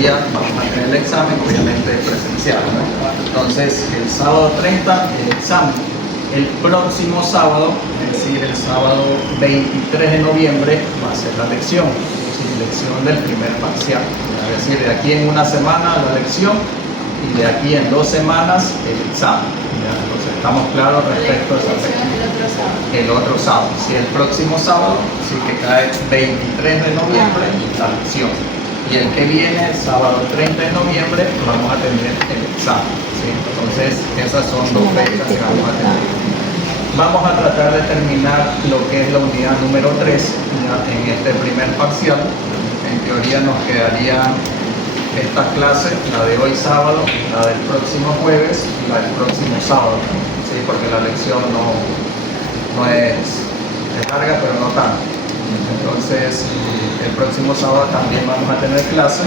día vamos a tener el examen, obviamente presencial, ¿no? Entonces, el sábado 30, el examen. El próximo sábado, es decir, el sábado 23 de noviembre, va a ser la lección, ¿sí? Lección del primer parcial. Es decir, de aquí en una semana la lección y de aquí en 2 semanas el examen. ¿Ya? Entonces, estamos claros respecto a esa fecha. El otro sábado, sí, el próximo sábado, sí que cae 23 de noviembre, la lección. Y el que viene, sábado 30 de noviembre, vamos a tener el examen, ¿sí? Entonces, esas son 2 fechas que vamos a tener. Vamos a tratar de terminar lo que es la unidad número 3 ¿ya? En este primer parcial. En teoría nos quedaría esta clase, la de hoy sábado, la del próximo jueves y la del próximo sábado, ¿sí? Porque la lección no es larga, pero no tanto. Entonces, el próximo sábado también vamos a tener clase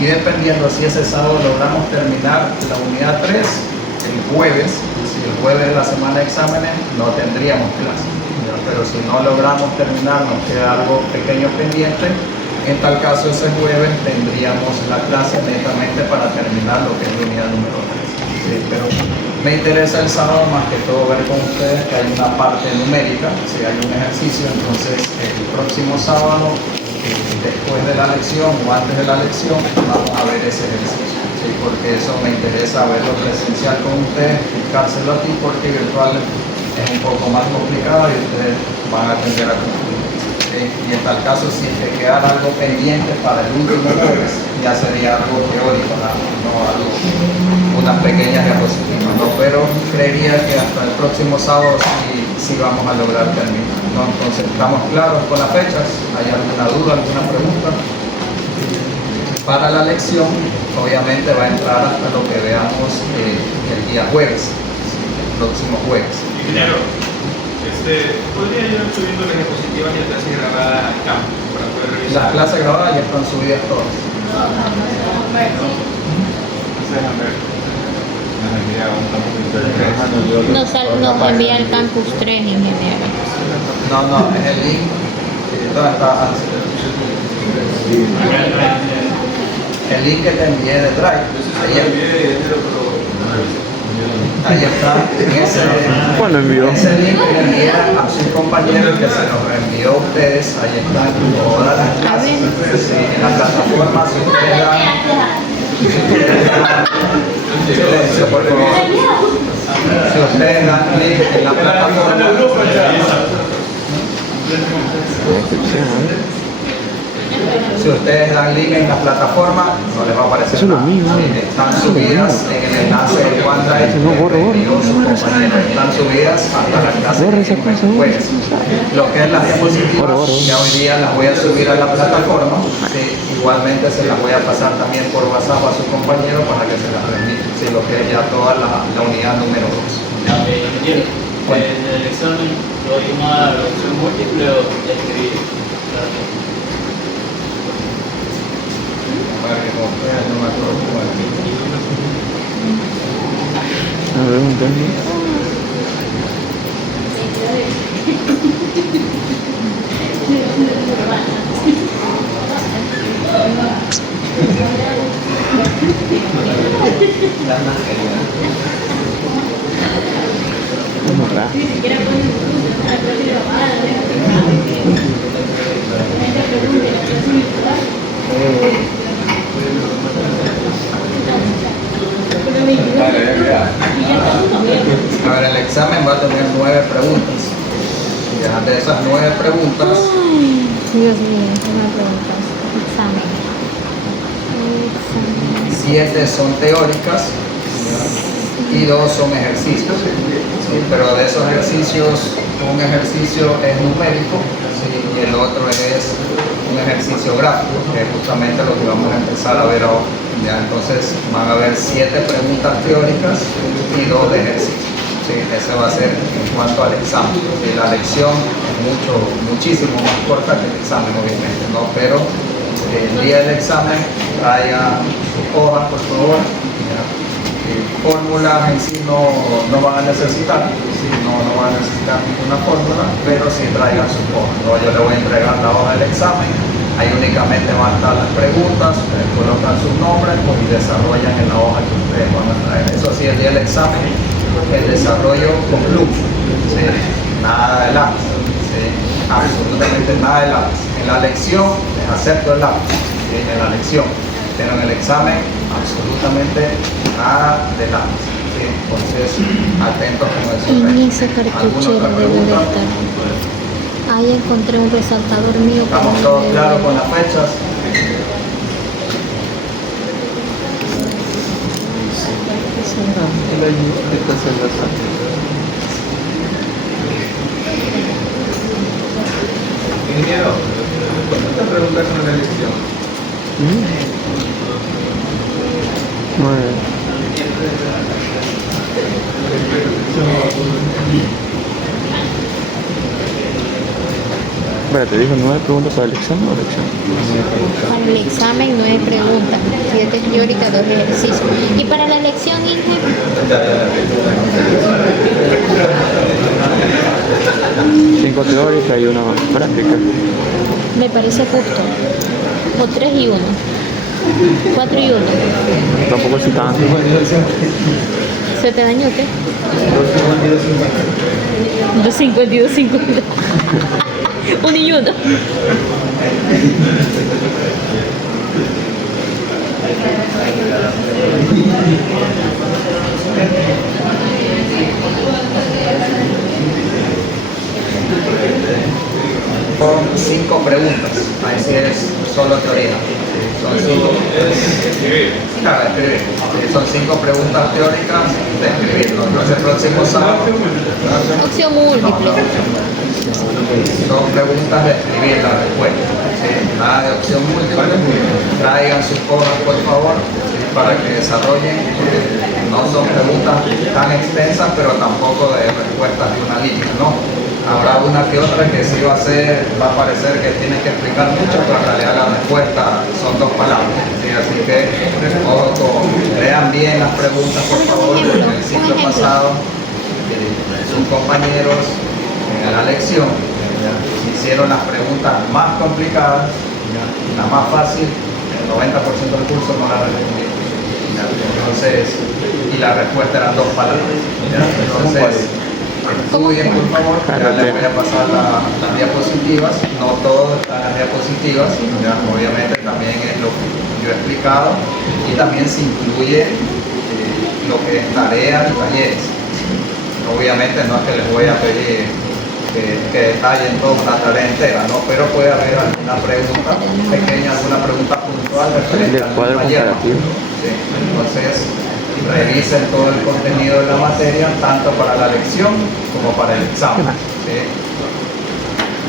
y dependiendo si ese sábado logramos terminar la unidad 3, el jueves, si el jueves de la semana de exámenes, no tendríamos clase. ¿Ya? Pero si no logramos terminar, nos queda algo pequeño pendiente, en tal caso ese jueves tendríamos la clase netamente para terminar lo que es la unidad número 3. ¿Sí? Pero me interesa el sábado más que todo ver con ustedes que hay una parte numérica, si hay un ejercicio, entonces el próximo sábado, después de la lección o antes de la lección, vamos a ver ese ejercicio, ¿sí? Porque eso me interesa verlo presencial con ustedes, explicárselo aquí, porque virtual es un poco más complicado y ustedes van a tender a confundir. ¿Sí? Y en tal caso, si es que quedara algo pendiente para el último jueves, ya sería algo teórico, no algo, unas pequeñas diapositivas, ¿no? Pero creería que hasta el próximo sábado sí vamos a lograr terminar, ¿no? Entonces, ¿estamos claros con las fechas? ¿Hay alguna duda, alguna pregunta? Para la lección, obviamente va a entrar hasta lo que veamos el día jueves, ¿sí? El próximo jueves. Ingeniero, ¿podría ir subiendo las diapositivas y la clase grabada al campo para poder revisar? Las clases grabadas ya están subidas todas. Nos envía el Campus 3, ingeniero. No, es el link. ¿Dónde está? El link que te envié de Drive. Ahí está. ¿Cuál lo envió? Ese link que le envié a sus compañeros que se los reenvió a ustedes. Ahí están todas las clases. Sí, en la plataforma, si ustedes dan. Silencio, por favor. Si ustedes dan clic en la plataforma. Si ustedes dan link en la plataforma, no les va a aparecer Eso es lo mío. Están subidas en el enlace de OneDrive. No, borra. Están subidas hasta la clase de jueves. Lo que es las diapositivas, ya hoy día las voy a subir a la plataforma. Sí, igualmente se las voy a pasar también por WhatsApp a su compañero para que se las remita. Sí, lo que es ya toda la unidad número 2. Ingeniero, en el examen lo toma la opción múltiple o escribir. Para que como ustedes no me acuerdo cuál. A ver, un tema. Vamos acá. A ver, el examen va a tener 9 preguntas. Ya, de esas 9 preguntas, Ay, Dios mío, una pregunta. Examen. 7 son teóricas y 2 son ejercicios. ¿Sí? Pero de esos ejercicios, un ejercicio es numérico, ¿sí? Y el otro es un ejercicio gráfico, que es justamente lo que vamos a empezar a ver ahora. ¿Ya? Entonces van a haber 7 preguntas teóricas y 2 de ejercicio. Sí, ese va a ser en cuanto al examen. Sí, la lección es muchísimo más corta que el examen, obviamente, ¿no? Pero el día del examen traigan sus hojas, por favor. ¿Ya? Fórmulas en sí no van a necesitar, ¿sí? no van a necesitar ninguna fórmula, pero sí traigan sus hojas, ¿no? Yo le voy a entregar la hoja del examen Ahí únicamente van a estar las preguntas, ustedes colocan sus nombres pues, y desarrollan en la hoja que ustedes van a traer. Eso sí, el día del examen, el desarrollo con luz, ¿sí? Nada de lápiz, ¿sí? Absolutamente nada de lápiz. En la lección les acepto el lápiz, ¿sí? En la lección, pero en el examen absolutamente nada de lápiz. ¿Sí? Entonces, atentos con eso. En ese cartuchero ¿Alguna otra debe de pregunta? estar. Ahí encontré un resaltador mío. ¿Estamos todos claros con las fechas? Ingeniero, ¿cuántas preguntas son en la elección? 9. Espérate, dijo 9 preguntas para el examen o lección. Para el examen 9 preguntas, 7 teóricas, 2 ejercicios. Y para la lección, Inge, 5 teóricas y una práctica. me parece justo. O 3 y 1. 4 y 1. Tampoco así tanto. ¿Se te dañó qué? 252, 50. 1 y 1. Son 5 preguntas, ahí sí es solo teoría. Son 5. Claro, escribir. Son 5 preguntas teóricas de escribir. Entonces, el próximo sábado Opción múltiple. son preguntas de escribir la respuesta. ¿Sí? Nada de opción múltiple. Traigan sus hojas, por favor, ¿sí? Para que desarrollen. No son preguntas tan extensas, pero tampoco de respuestas de una línea, ¿no? Habrá una que otra que sí va a parecer que tiene que explicar mucho, pero en realidad la respuesta son 2 palabras. ¿Sí? Así que, ojo, lean bien las preguntas, por favor. En el ciclo pasado, sus compañeros en la lección hicieron las preguntas más complicadas, la más fácil, el 90% del curso no la respondieron. Entonces, y la respuesta eran 2 palabras. Entonces, estudien por favor, ya les voy a pasar las diapositivas, no todo está en las diapositivas, ya, obviamente también es lo que yo he explicado y también se incluye lo que es tarea y talleres. Obviamente no es que les voy a pedir que detallen toda una tarea entera, ¿no? Pero puede haber alguna pregunta pequeña, alguna pregunta puntual referente al cuadro taller. comparativo. Sí. Entonces, revisen todo el contenido de la materia, tanto para la lección como para el examen. ¿Sí?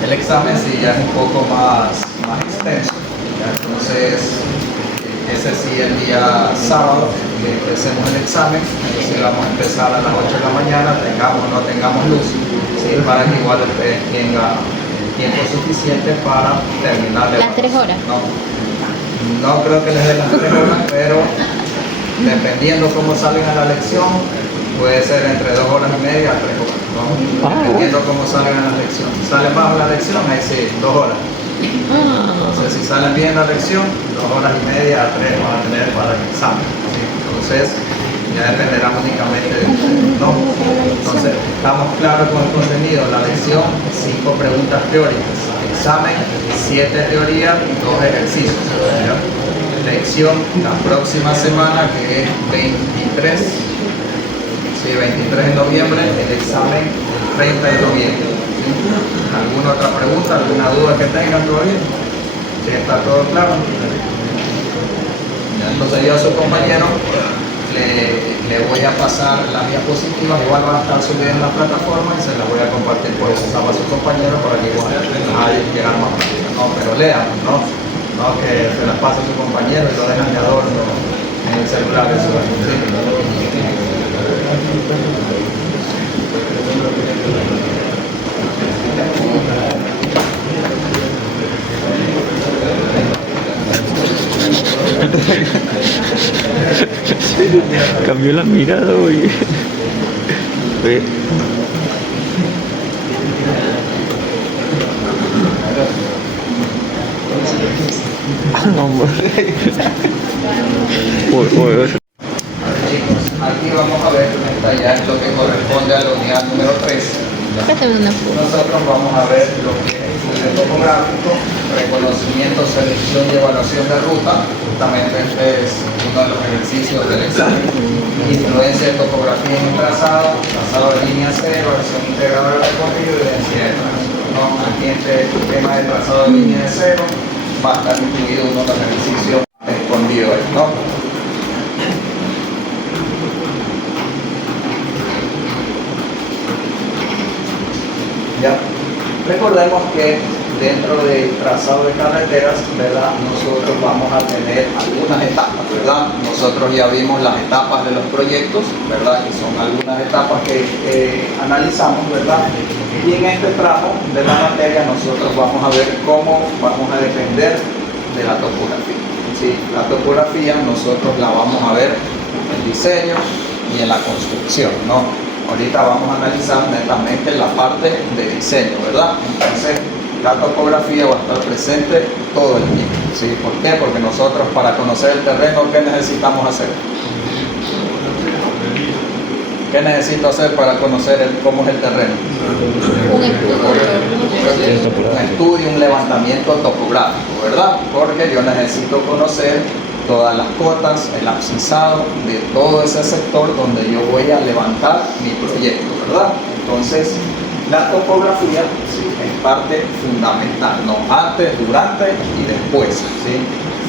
El examen sí ya es un poco más extenso. ¿Ya? Entonces, ese sí el día sábado que empecemos el examen, entonces vamos a empezar a las 8 de la mañana, tengamos o no tengamos luz, ¿sí? Para que igual ustedes tengan tiempo suficiente para terminar de Las 3 horas. No creo que les dé las 3 horas, pero dependiendo cómo salgan a la lección, puede ser entre 2 horas y media a 3 horas, ¿no? Dependiendo cómo salgan a la lección. Si salen bajo la lección, ahí sí, 2 horas. Entonces, si salen bien la lección, 2 horas y media a 3 van a tener para el examen, ¿sí? Entonces, ya dependerá únicamente de ustedes, ¿no? Entonces, estamos claros con el contenido. La lección, 5 preguntas teóricas. Examen, 7 teorías y 2 ejercicios, ¿ya? Lección la próxima semana, que es 23, sí, 23 de noviembre, el examen el 30 de noviembre. ¿Sí? ¿Alguna otra pregunta, alguna duda que tengan todavía? ¿Sí está todo claro? Ya, entonces yo a su compañero le voy a pasar las diapositivas, igual van a estar subidas en la plataforma y se las voy a compartir por eso a su compañero para que igual hay llegar más rápido. No, pero lean, ¿no? No que se las pasa a su compañero y lo dejan de adorno en el celular. Eso es Cambió la mirada hoy. Oye. Hombre. Uy, uy, uy. Chicos, aquí vamos a ver, esta ya es lo que corresponde a la unidad número 3. Préstame una foto. Nosotros vamos a ver lo que es estudio topográfico, reconocimiento, selección y evaluación de ruta. Justamente este es uno de los ejercicios del examen. Influencia de topografía en el trazado, trazado de línea cero, acción integrada del recorrido y densidad de tránsito, ¿no? Aquí este tema de trazado de línea de cero va a estar incluido uno de los ejercicios escondidos ahí, ¿no? Ya. Recordemos que dentro del trazado de carreteras, ¿verdad? Nosotros vamos a tener algunas etapas, ¿verdad? Nosotros ya vimos las etapas de los proyectos, ¿verdad? Que son algunas etapas que analizamos, ¿verdad? Y en este tramo de la materia nosotros vamos a ver cómo vamos a depender de la topografía. ¿Sí? La topografía nosotros la vamos a ver en el diseño y en la construcción, ¿no? Ahorita vamos a analizar netamente la parte de diseño, ¿verdad? Entonces, la topografía va a estar presente todo el tiempo, ¿sí? ¿Por qué? Porque nosotros para conocer el terreno, ¿qué necesitamos hacer? ¿Qué necesito hacer para conocer cómo es el terreno? Un estudio. Un estudio, un levantamiento topográfico, ¿verdad? Porque yo necesito conocer todas las cotas, el abscisado de todo ese sector donde yo voy a levantar mi proyecto, ¿verdad? Entonces, la topografía, ¿sí?, es parte fundamental, ¿no? Antes, durante y después, ¿sí?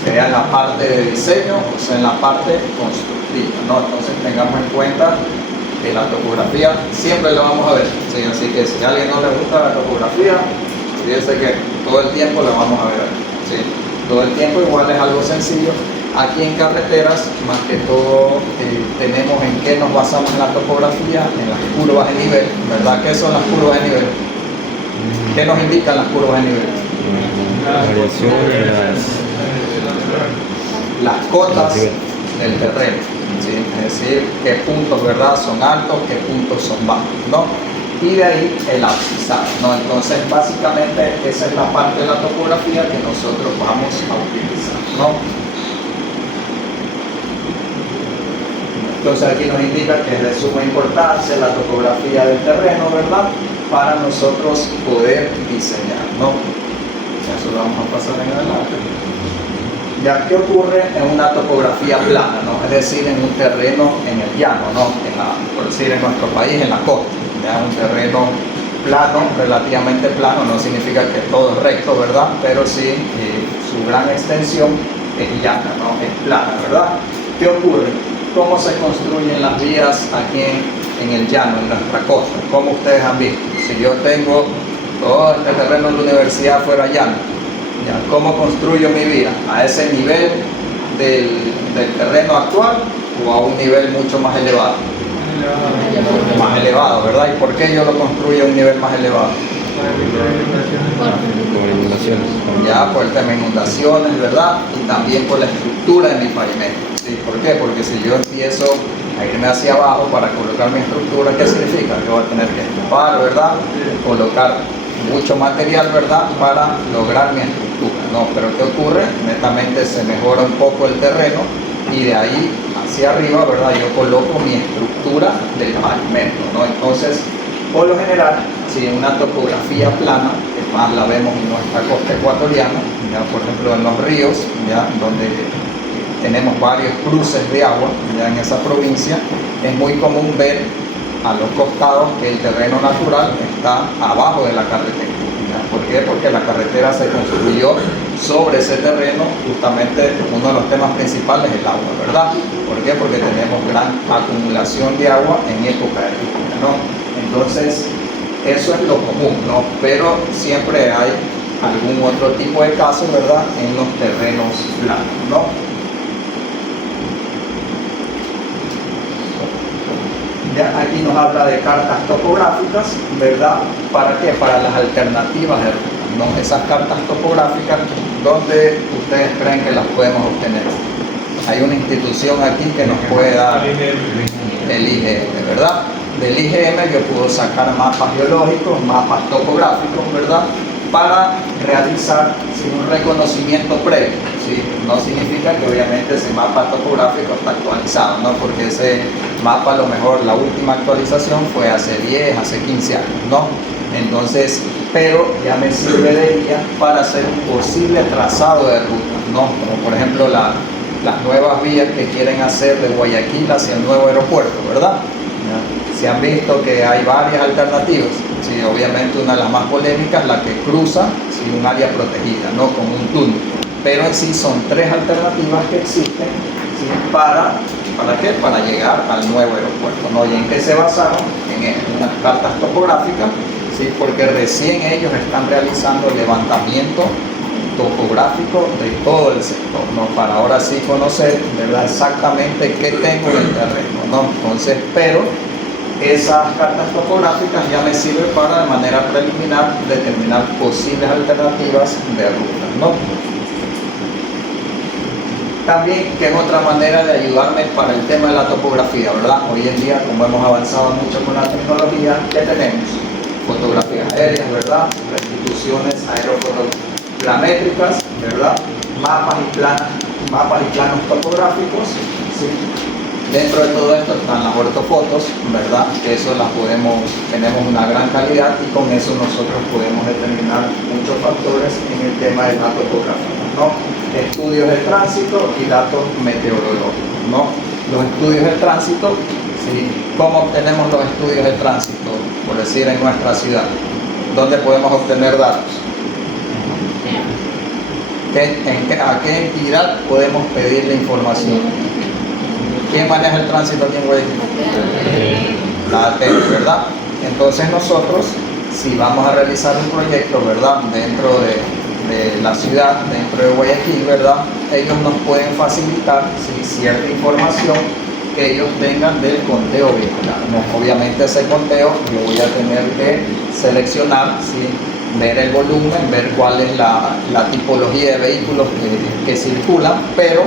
Sea en la parte de diseño o sea en la parte constructiva, ¿no? Entonces, tengamos en cuenta que la topografía siempre la vamos a ver, ¿sí? Así que si a alguien no le gusta la topografía, fíjense que todo el tiempo la vamos a ver, ¿sí? Todo el tiempo. Igual es algo sencillo. Aquí en carreteras, más que todo, tenemos en qué nos basamos en la topografía, en las curvas de nivel, ¿verdad? ¿Qué son las curvas de nivel? ¿Qué nos indican las curvas de nivel? Las cotas del terreno, ¿sí? Es decir, qué puntos, ¿verdad?, son altos, qué puntos son bajos, ¿no? Y de ahí el abscisado, ¿no? Entonces, básicamente, esa es la parte de la topografía que nosotros vamos a utilizar, ¿no? Entonces aquí nos indica que es de suma importancia la topografía del terreno, ¿verdad?, para nosotros poder diseñar, ¿no? Eso lo vamos a pasar en adelante. Ya, ¿qué ocurre en una topografía plana, ¿no? Es decir, en un terreno en el llano, ¿no? Por decir, en nuestro país, en la costa. Ya, un terreno plano, relativamente plano, no significa que todo es recto, ¿verdad? Pero sí, su gran extensión es llana, ¿no? Es plana, ¿verdad? ¿Qué ocurre? ¿Cómo se construyen las vías aquí en el llano, en nuestra costa? ¿Cómo ustedes han visto? Si yo tengo todo este terreno de la universidad fuera llano, ¿ya? ¿Cómo construyo mi vía? ¿A ese nivel del terreno actual o a un nivel mucho más elevado? Más elevado, ¿verdad? ¿Y por qué yo lo construyo a un nivel más elevado? Por inundaciones. Ya, por el tema de inundaciones, ¿verdad? Y también por la estructura de mi pavimento. ¿Sí? ¿Por qué? Porque si yo empiezo a irme hacia abajo para colocar mi estructura, ¿qué significa? Que voy a tener que estupar, ¿verdad? Colocar mucho material, ¿verdad?, para lograr mi estructura, ¿no? Pero ¿qué ocurre? Netamente se mejora un poco el terreno y de ahí hacia arriba, ¿verdad?, yo coloco mi estructura del pavimento, ¿no? Entonces, por lo general, si en una topografía plana, que más la vemos en nuestra costa ecuatoriana, ya, por ejemplo en los ríos, ya, donde tenemos varios cruces de agua, ya en esa provincia, es muy común ver a los costados que el terreno natural está abajo de la carretera. ¿Ya? ¿Por qué? Porque la carretera se construyó sobre ese terreno, justamente uno de los temas principales es el agua, ¿verdad? ¿Por qué? Porque tenemos gran acumulación de agua en época de lluvia, ¿no? Entonces, eso es lo común, ¿no? Pero siempre hay algún otro tipo de caso, ¿verdad?, en los terrenos planos, ¿no? Ya, aquí nos habla de cartas topográficas, ¿verdad? ¿Para qué? Para las alternativas de ruta, ¿no? Esas cartas topográficas, ¿dónde ustedes creen que las podemos obtener? Hay una institución aquí que nos puede dar el IGM, ¿verdad? Del IGM yo puedo sacar mapas geológicos, mapas topográficos, ¿verdad?, para realizar un reconocimiento previo. ¿Sí? No significa que obviamente ese mapa topográfico está actualizado, ¿no? Porque ese mapa a lo mejor la última actualización fue hace 10, hace 15 años, ¿no? Entonces, pero ya me sirve de guía para hacer un posible trazado de ruta, ¿no? Como por ejemplo las nuevas vías que quieren hacer de Guayaquil hacia el nuevo aeropuerto, ¿verdad? Se han visto que hay varias alternativas. Sí, obviamente una de las más polémicas, la que cruza un área protegida, ¿no? Con un túnel. Pero en sí son 3 alternativas que existen, ¿sí? ¿Para qué? Para llegar al nuevo aeropuerto, ¿no? ¿Y en qué se basaron? En unas cartas topográficas, ¿sí? Porque recién ellos están realizando el levantamiento topográfico de todo el sector, ¿no? Para ahora sí conocer, ¿verdad?, exactamente qué tengo en el terreno, ¿no? Entonces, pero esas cartas topográficas ya me sirven para de manera preliminar determinar posibles alternativas de rutas, ¿no? También, que es otra manera de ayudarme para el tema de la topografía, ¿verdad? Hoy en día, como hemos avanzado mucho con la tecnología, ¿qué tenemos? Fotografías aéreas, ¿verdad? Restituciones aerofotogramétricas, ¿verdad? Mapas y planos topográficos, ¿sí? Dentro de todo esto están las ortofotos, ¿verdad? Que eso tenemos una gran calidad y con eso nosotros podemos determinar muchos factores en el tema de la topografía, ¿no? Estudios de tránsito y datos meteorológicos, ¿no? Los estudios de tránsito, ¿sí? ¿Cómo obtenemos los estudios de tránsito? Por decir, en nuestra ciudad, ¿dónde podemos obtener datos? ¿A qué entidad podemos pedir la información? ¿Quién maneja el tránsito aquí en Guayaquil? La ATM, ¿verdad? Entonces nosotros, si vamos a realizar un proyecto, ¿verdad?, dentro de la ciudad, dentro de Guayaquil, ¿verdad?, ellos nos pueden facilitar, ¿sí?, cierta información que ellos tengan del conteo vehicular, ¿no? Obviamente ese conteo yo voy a tener que seleccionar, ¿sí?, ver el volumen, ver cuál es la tipología de vehículos que circulan, pero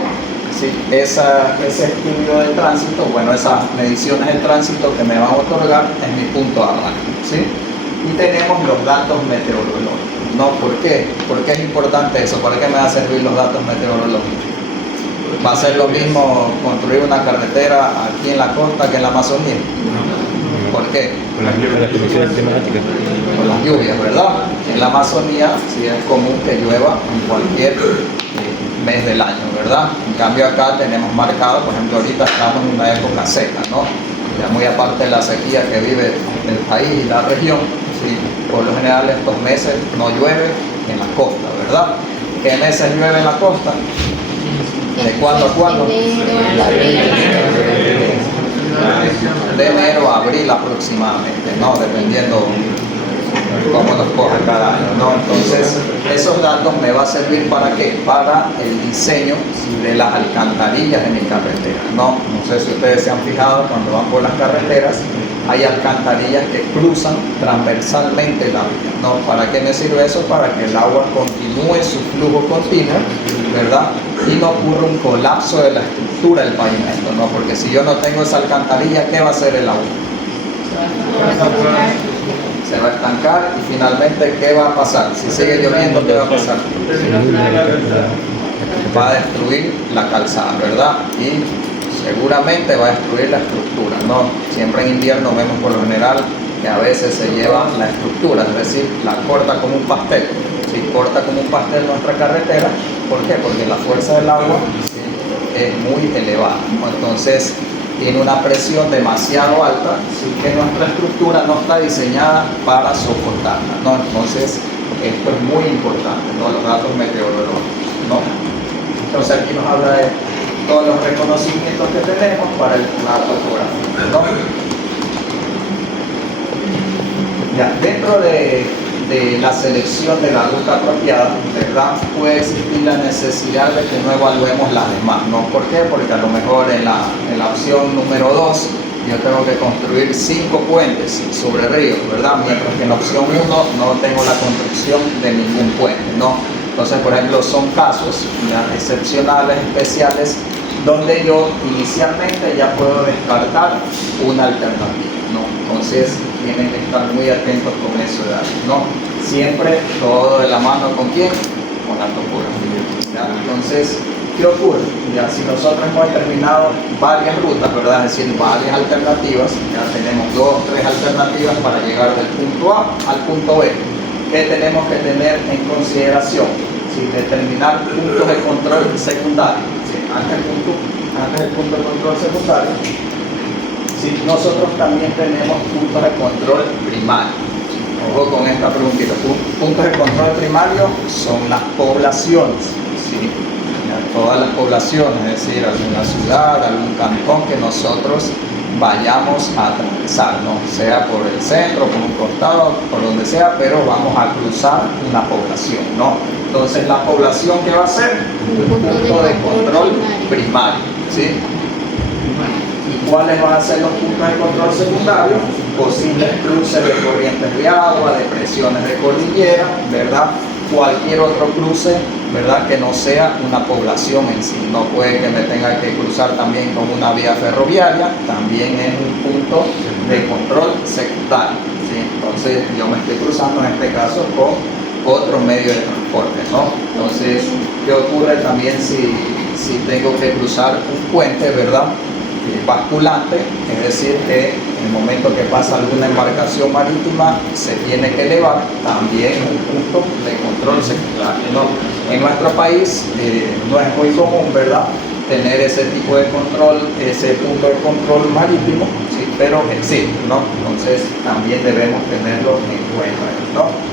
sí, ese estudio de tránsito, bueno, esas mediciones de tránsito que me van a otorgar es mi punto de arranque, ¿sí? Y tenemos los datos meteorológicos, ¿no? ¿Por qué? ¿Por qué es importante eso? ¿Para qué me van a servir los datos meteorológicos? ¿Va a ser lo mismo construir una carretera aquí en la costa que en la Amazonía? ¿Por qué? Con las condiciones climáticas. Con las lluvias, ¿verdad? En la Amazonía sí es común que llueva en cualquier mes del año, ¿verdad? En cambio acá tenemos marcado, por ejemplo, ahorita estamos en una época seca, ¿no? Ya muy aparte de la sequía que vive el país y la región, ¿sí? Por lo general estos meses no llueve en la costa, ¿verdad? ¿Qué meses llueve en la costa? ¿De cuándo a cuándo? De enero a abril aproximadamente, ¿no? Dependiendo cómo nos coja cada año, ¿no? Entonces, esos datos me va a servir ¿para qué? Para el diseño de las alcantarillas en mi carretera, ¿no? No sé si ustedes se han fijado, cuando van por las carreteras, hay alcantarillas que cruzan transversalmente la vía, ¿no? ¿Para qué me sirve eso? Para que el agua continúe su flujo continuo, ¿verdad? Y no ocurra un colapso de la estructura del pavimento, ¿no? Porque si yo no tengo esa alcantarilla, ¿qué va a hacer el agua? Se va a estancar y finalmente, ¿qué va a pasar? Si sigue lloviendo, ¿qué va a pasar? Va a destruir la calzada, ¿verdad? Y seguramente va a destruir la estructura, ¿no? Siempre en invierno vemos por lo general que a veces se lleva la estructura, es decir, la corta como un pastel. Si corta como un pastel nuestra carretera, ¿por qué? Porque la fuerza del agua, ¿sí?, es muy elevada, ¿no? Entonces tiene una presión demasiado alta, ¿sí?, que nuestra estructura no está diseñada para soportarla, ¿no? Entonces esto es muy importante, ¿no? Los datos meteorológicos, ¿no? Entonces aquí nos habla de todos los reconocimientos que tenemos para la topografía, ¿no? Ya, dentro de la selección de la ruta apropiada, ¿verdad?, puede existir la necesidad de que no evaluemos las demás, ¿no? ¿Por qué? Porque a lo mejor en la opción número 2 yo tengo que construir 5 puentes sobre ríos, ¿verdad? Mientras que en la opción 1 no tengo la construcción de ningún puente, ¿no? Entonces, por ejemplo, son casos ya excepcionales, especiales, donde yo inicialmente ya puedo descartar una alternativa, ¿no? Entonces, tienen que estar muy atentos con eso, ¿no? Siempre todo de la mano ¿con quién? Con la topografía, ¿ya? Entonces, ¿qué ocurre? Ya, si nosotros hemos determinado varias rutas, ¿verdad? Es decir, varias alternativas, ya tenemos 2 o 3 alternativas para llegar del punto A al punto B. ¿Qué tenemos que tener en consideración? Si determinar puntos de control secundario, ¿sí? Antes del punto de control secundario, si nosotros también tenemos puntos de control primario. Ojo con esta preguntita. Puntos de control primario son las poblaciones, ¿sí? Todas las poblaciones, es decir, alguna ciudad, algún cantón que nosotros vayamos a atravesar, ¿no? Sea por el centro, por un costado, por donde sea, pero vamos a cruzar una población, ¿no? Entonces, la población, ¿qué va a ser? Un punto de control primario, ¿sí? ¿Y cuáles van a ser los puntos de control secundario? Posibles cruces de corrientes de agua, depresiones de cordillera, ¿verdad? Cualquier otro cruce, ¿verdad? Que no sea una población en sí. No puede que me tenga que cruzar también con una vía ferroviaria, también es un punto de control secundario, ¿sí? Entonces yo me estoy cruzando en este caso con otro medio de transporte, ¿no? Entonces, ¿qué ocurre también si tengo que cruzar un puente, ¿verdad? Basculante, es decir, que en el momento que pasa alguna embarcación marítima se tiene que elevar, también un punto de control secundario, ¿no? En nuestro país no es muy común, ¿verdad?, tener ese tipo de control, ese punto de control marítimo, ¿sí? Pero existe, ¿no? Entonces también debemos tenerlo en cuenta, ¿no?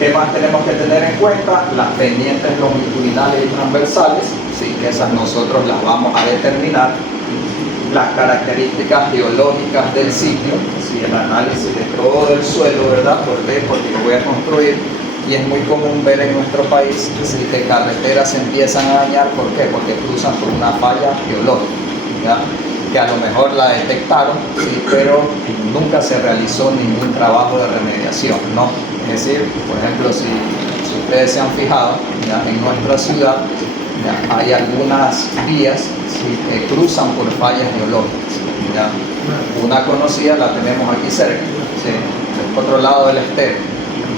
¿Qué más tenemos que tener en cuenta? Las pendientes longitudinales y transversales, ¿sí? Que esas nosotros las vamos a determinar. Las características geológicas del sitio, ¿sí? El análisis de todo el suelo, ¿verdad? ¿Por qué? Porque lo voy a construir. Y es muy común ver en nuestro país, ¿sí?, que carreteras se empiezan a dañar. ¿Por qué? Porque cruzan por una falla geológica, ¿ya? Que a lo mejor la detectaron, ¿sí?, pero nunca se realizó ningún trabajo de remediación, ¿no? Es decir, por ejemplo, si ustedes se han fijado, ¿ya?, en nuestra ciudad, ¿ya?, hay algunas vías, ¿sí?, que cruzan por fallas geológicas, ¿ya? Una conocida la tenemos aquí cerca, ¿sí?, del otro lado del estero,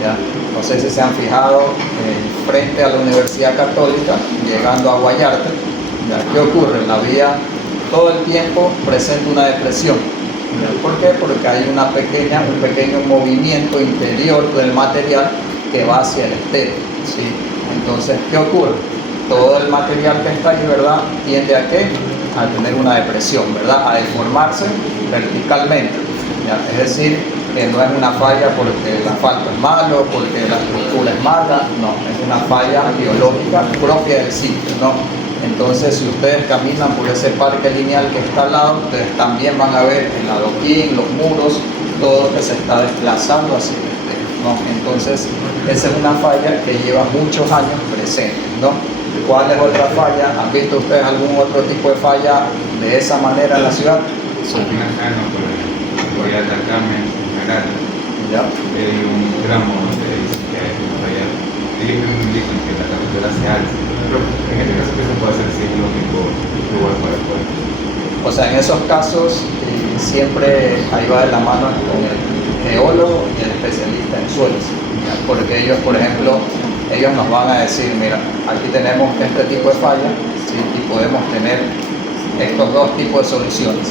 ¿ya? No sé si se han fijado, frente a la Universidad Católica, llegando a Guayarte, ¿ya?, ¿qué ocurre? La vía todo el tiempo presenta una depresión. ¿Por qué? Porque hay un pequeño movimiento interior del material que va hacia el estero, ¿sí? Entonces, ¿qué ocurre? Todo el material que está ahí, ¿verdad?, tiende a ¿qué? A tener una depresión, ¿verdad?, a deformarse verticalmente, ¿ya? Es decir, que no es una falla porque el asfalto es malo, porque la estructura es mala, no, es una falla geológica propia del sitio, ¿no? Entonces, si ustedes caminan por ese parque lineal que está al lado, ustedes también van a ver el adoquín, los muros, todo que se está desplazando hacia el exterior, ¿no? Entonces, esa es una falla que lleva muchos años presente, ¿no? ¿Cuál es otra falla? ¿Han visto ustedes algún otro tipo de falla de esa manera en la ciudad? Sí. Voy a atacarme en general. ¿Ya? Hay un tramo donde dicen que hay una falla. Ellos me indican que la carretera se alza. Pero en este caso, ¿qué se puede hacer si es el único lugar para el pueblo? O sea, en esos casos siempre ahí va de la mano con el geólogo y el especialista en suelos, ¿ya? Porque ellos, por ejemplo, ellos nos van a decir, mira, aquí tenemos este tipo de falla, ¿sí?, y podemos tener estos dos tipos de soluciones.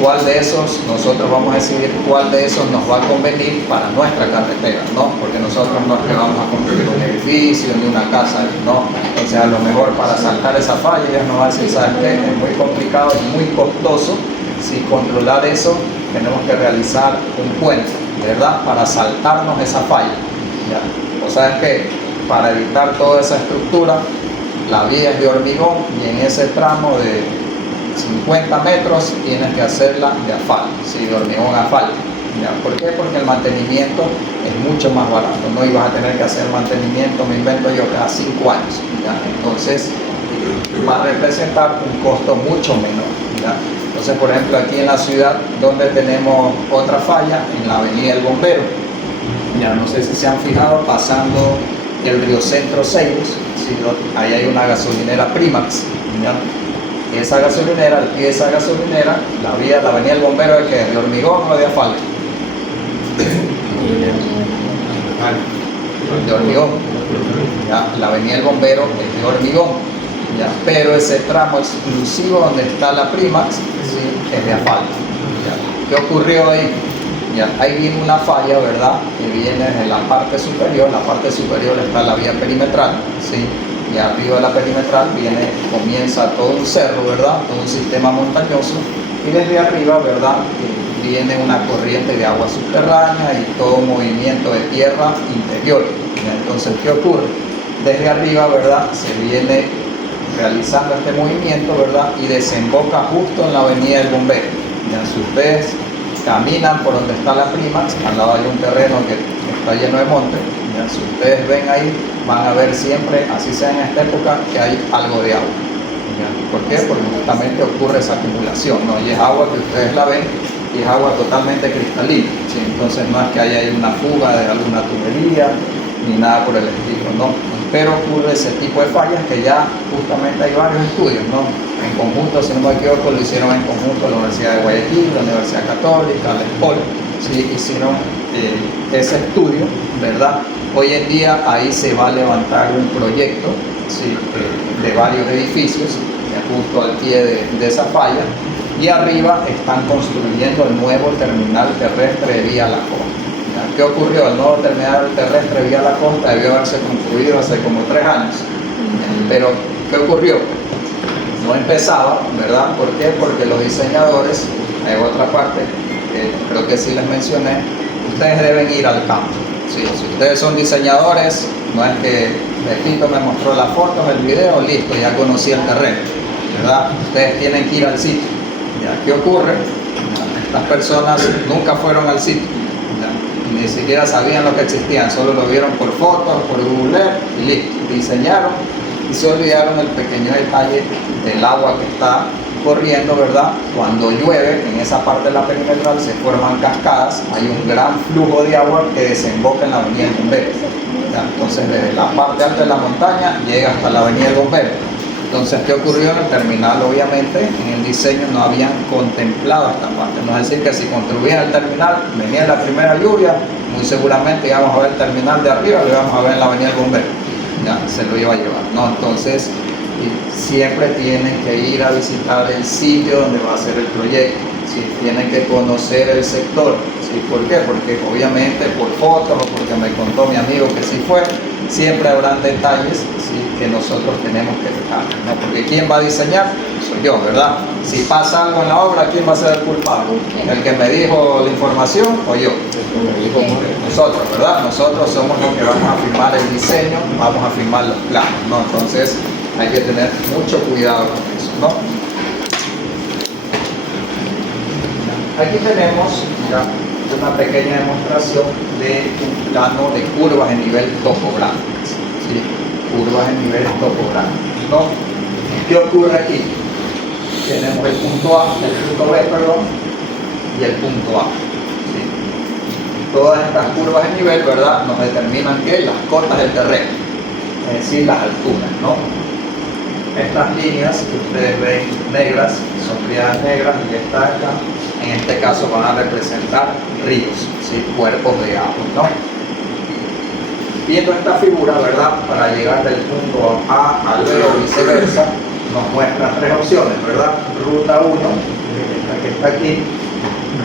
¿Cuál de esos nosotros vamos a decidir cuál de esos nos va a convenir para nuestra carretera, ¿no? Porque nosotros no es que vamos a construir un edificio ni una casa, ¿no? Entonces, a lo mejor para saltar esa falla, ellos nos van a decir, ¿sabes qué? Es muy complicado, es muy costoso. Si controlar eso, tenemos que realizar un puente, ¿verdad?, para saltarnos esa falla, ¿ya? O sea, es que para evitar toda esa estructura, la vía es de hormigón y en ese tramo de 50 metros tienes que hacerla de asfalto, ¿sí?, de hormigón asfalto, ¿ya? ¿Por qué? Porque el mantenimiento es mucho más barato, no ibas a tener que hacer mantenimiento, me invento yo, cada 5 años, ¿ya? Entonces va a representar un costo mucho menor, ¿ya? Entonces, por ejemplo, aquí en la ciudad, donde tenemos otra falla, en la avenida El Bombero, ya no sé si se han fijado, pasando el Río Centro Seibos, ¿sí?, ahí hay una gasolinera Primax, ¿ya? esa gasolinera, al pie de esa gasolinera, la avenida El Bombero es que de hormigón o de asfalto. De hormigón. Ya, la avenida El Bombero es de hormigón, ya, pero ese tramo exclusivo donde está la Primax, sí, es de asfalto. Ya. ¿Qué ocurrió ahí? Ya, ahí viene una falla, ¿verdad? Que viene en la parte superior. La parte superior está la vía perimetral, ¿sí? Y arriba de la perimetral comienza todo un cerro, ¿verdad? Todo un sistema montañoso. Y desde arriba, ¿verdad? Viene una corriente de agua subterránea y todo movimiento de tierra interior. ¿Ya? Entonces, ¿qué ocurre? Desde arriba, ¿verdad? Se viene realizando este movimiento, ¿verdad? Y desemboca justo en la avenida del Bombero. ¿Ya? Si ustedes caminan por donde está la Primax, al lado hay un terreno que está lleno de monte. ¿Ya? Si ustedes ven ahí, van a ver siempre, así sea en esta época, que hay algo de agua. ¿Ya? ¿Por qué? Porque justamente ocurre esa acumulación, ¿no? Y es agua que ustedes la ven, y es agua totalmente cristalina, ¿sí? Entonces no es que haya ahí una fuga de alguna tubería, ni nada por el estilo, ¿no? Pero ocurre ese tipo de fallas que ya justamente hay varios estudios, ¿no? En conjunto, si no me equivoco, lo hicieron en conjunto la Universidad de Guayaquil, la Universidad Católica, la ESPOL, ¿sí? Hicieron ese estudio, ¿verdad? Hoy en día ahí se va a levantar un proyecto, ¿sí? De varios edificios, justo al pie de esa falla, y arriba están construyendo el nuevo terminal terrestre de Vía La Costa. ¿Qué ocurrió? El nuevo terminal terrestre de Vía La Costa debió haberse construido hace como 3 años. Pero, ¿qué ocurrió? No empezaba, ¿verdad? ¿Por qué? Porque los diseñadores, hay otra parte, que creo que sí les mencioné, ustedes deben ir al campo. Sí, si ustedes son diseñadores, no es que Tito me mostró las fotos, el video, listo, ya conocí el terreno, ¿verdad? Ustedes tienen que ir al sitio. ¿Ya? ¿Qué ocurre? Estas personas nunca fueron al sitio, ¿ya? Ni siquiera sabían lo que existían, solo lo vieron por fotos, por Google Earth y listo. Diseñaron y se olvidaron el pequeño detalle del agua que está corriendo, ¿verdad? Cuando llueve, en esa parte de la perimetral se forman cascadas, hay un gran flujo de agua que desemboca en la avenida del Bombero. ¿Ya? Entonces, desde la parte alta de la montaña llega hasta la avenida del Bombero. Entonces, ¿qué ocurrió en el terminal? Obviamente, en el diseño no habían contemplado esta parte. No es decir que si construían el terminal, venía la primera lluvia, muy seguramente íbamos a ver el terminal de arriba, lo íbamos a ver en la avenida del Bombero. Ya, se lo iba a llevar, ¿no? Entonces, siempre tienen que ir a visitar el sitio donde va a ser el proyecto, ¿sí? Tienen que conocer el sector, ¿sí? ¿Por qué? Porque obviamente por fotos o porque me contó mi amigo que sí fue, siempre habrán detalles, ¿sí? Que nosotros tenemos que dejar, ¿no? Porque ¿quién va a diseñar? Soy yo, ¿verdad? Si pasa algo en la obra, ¿quién va a ser el culpable? ¿El que me dijo la información o yo? Nosotros, ¿verdad? Nosotros somos los que vamos a firmar el diseño, vamos a firmar los planos, ¿no? Entonces hay que tener mucho cuidado con eso, ¿no? Aquí tenemos una pequeña demostración de un plano de curvas en nivel topográfico, ¿sí? Curvas en nivel topográfico, ¿no? ¿Qué ocurre aquí? Tenemos el punto A, el punto B, perdón, y el punto A, ¿sí? Todas estas curvas en nivel, ¿verdad?, nos determinan que las cotas del terreno, es decir, las alturas, ¿no? Estas líneas que ustedes ven negras, sombreadas negras, y esta acá, en este caso van a representar ríos, ¿sí? Cuerpos de agua, ¿no? Viendo esta figura, ¿verdad?, para llegar del punto A al B o viceversa, nos muestra 3 opciones, ¿verdad? Ruta 1, que es la que está aquí,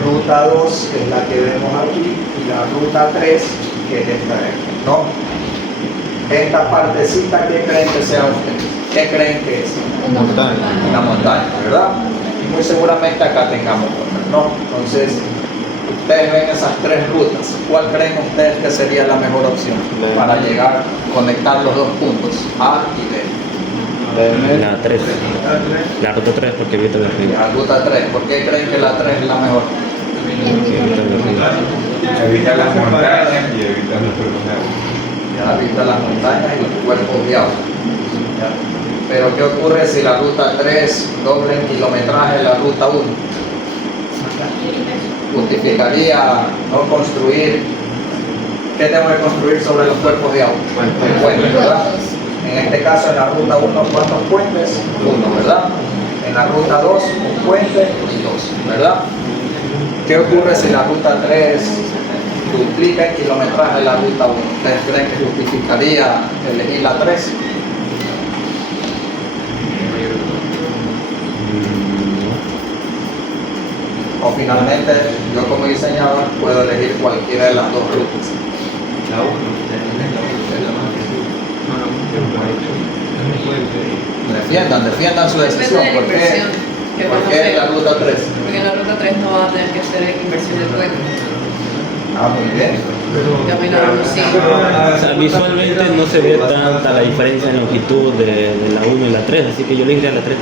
ruta 2, que es la que vemos aquí, y la ruta 3, que es esta de aquí, ¿no? Esta partecita, ¿qué creen que sea ustedes? ¿Qué creen que es? Una montaña. Una montaña, ¿verdad? Y muy seguramente acá tengamos otra, ¿no? Entonces, ustedes ven esas 3 rutas. ¿Cuál creen ustedes que sería la mejor opción para llegar, conectar los 2 puntos, A y B? La 3. La ruta 3 porque evita el río. La ruta 3. ¿Por qué creen que la 3 es la mejor? Evita las montañas y evita los cuerpos de agua. Ya evita las montañas y los cuerpos de agua. ¿Ya? Pero ¿qué ocurre si la ruta 3 doble en kilometraje la ruta 1? Justificaría no construir. ¿Qué tengo que construir sobre los cuerpos de agua? Puentes, ¿verdad? En este caso, en la ruta 1, ¿cuántos puentes? 1, ¿verdad? En En la ruta 2, un puente y 2, ¿verdad? ¿Qué ocurre si la ruta 3 duplica el kilometraje de la ruta 1? ¿Ustedes creen que justificaría elegir la 3? O finalmente, yo como diseñador puedo elegir cualquiera de las dos rutas. La 1, es la más Defiendan su decisión. Depende de la ¿Por qué? inversión que van a ¿Por qué hacer. la ruta 3? Porque en la ruta 3 no van a tener que hacer inversión de puente. Ah, muy bien. Caminar unos 5. O sea, visualmente no se ve tanta la diferencia en longitud de la 1 y la 3, así que yo le diría la 3.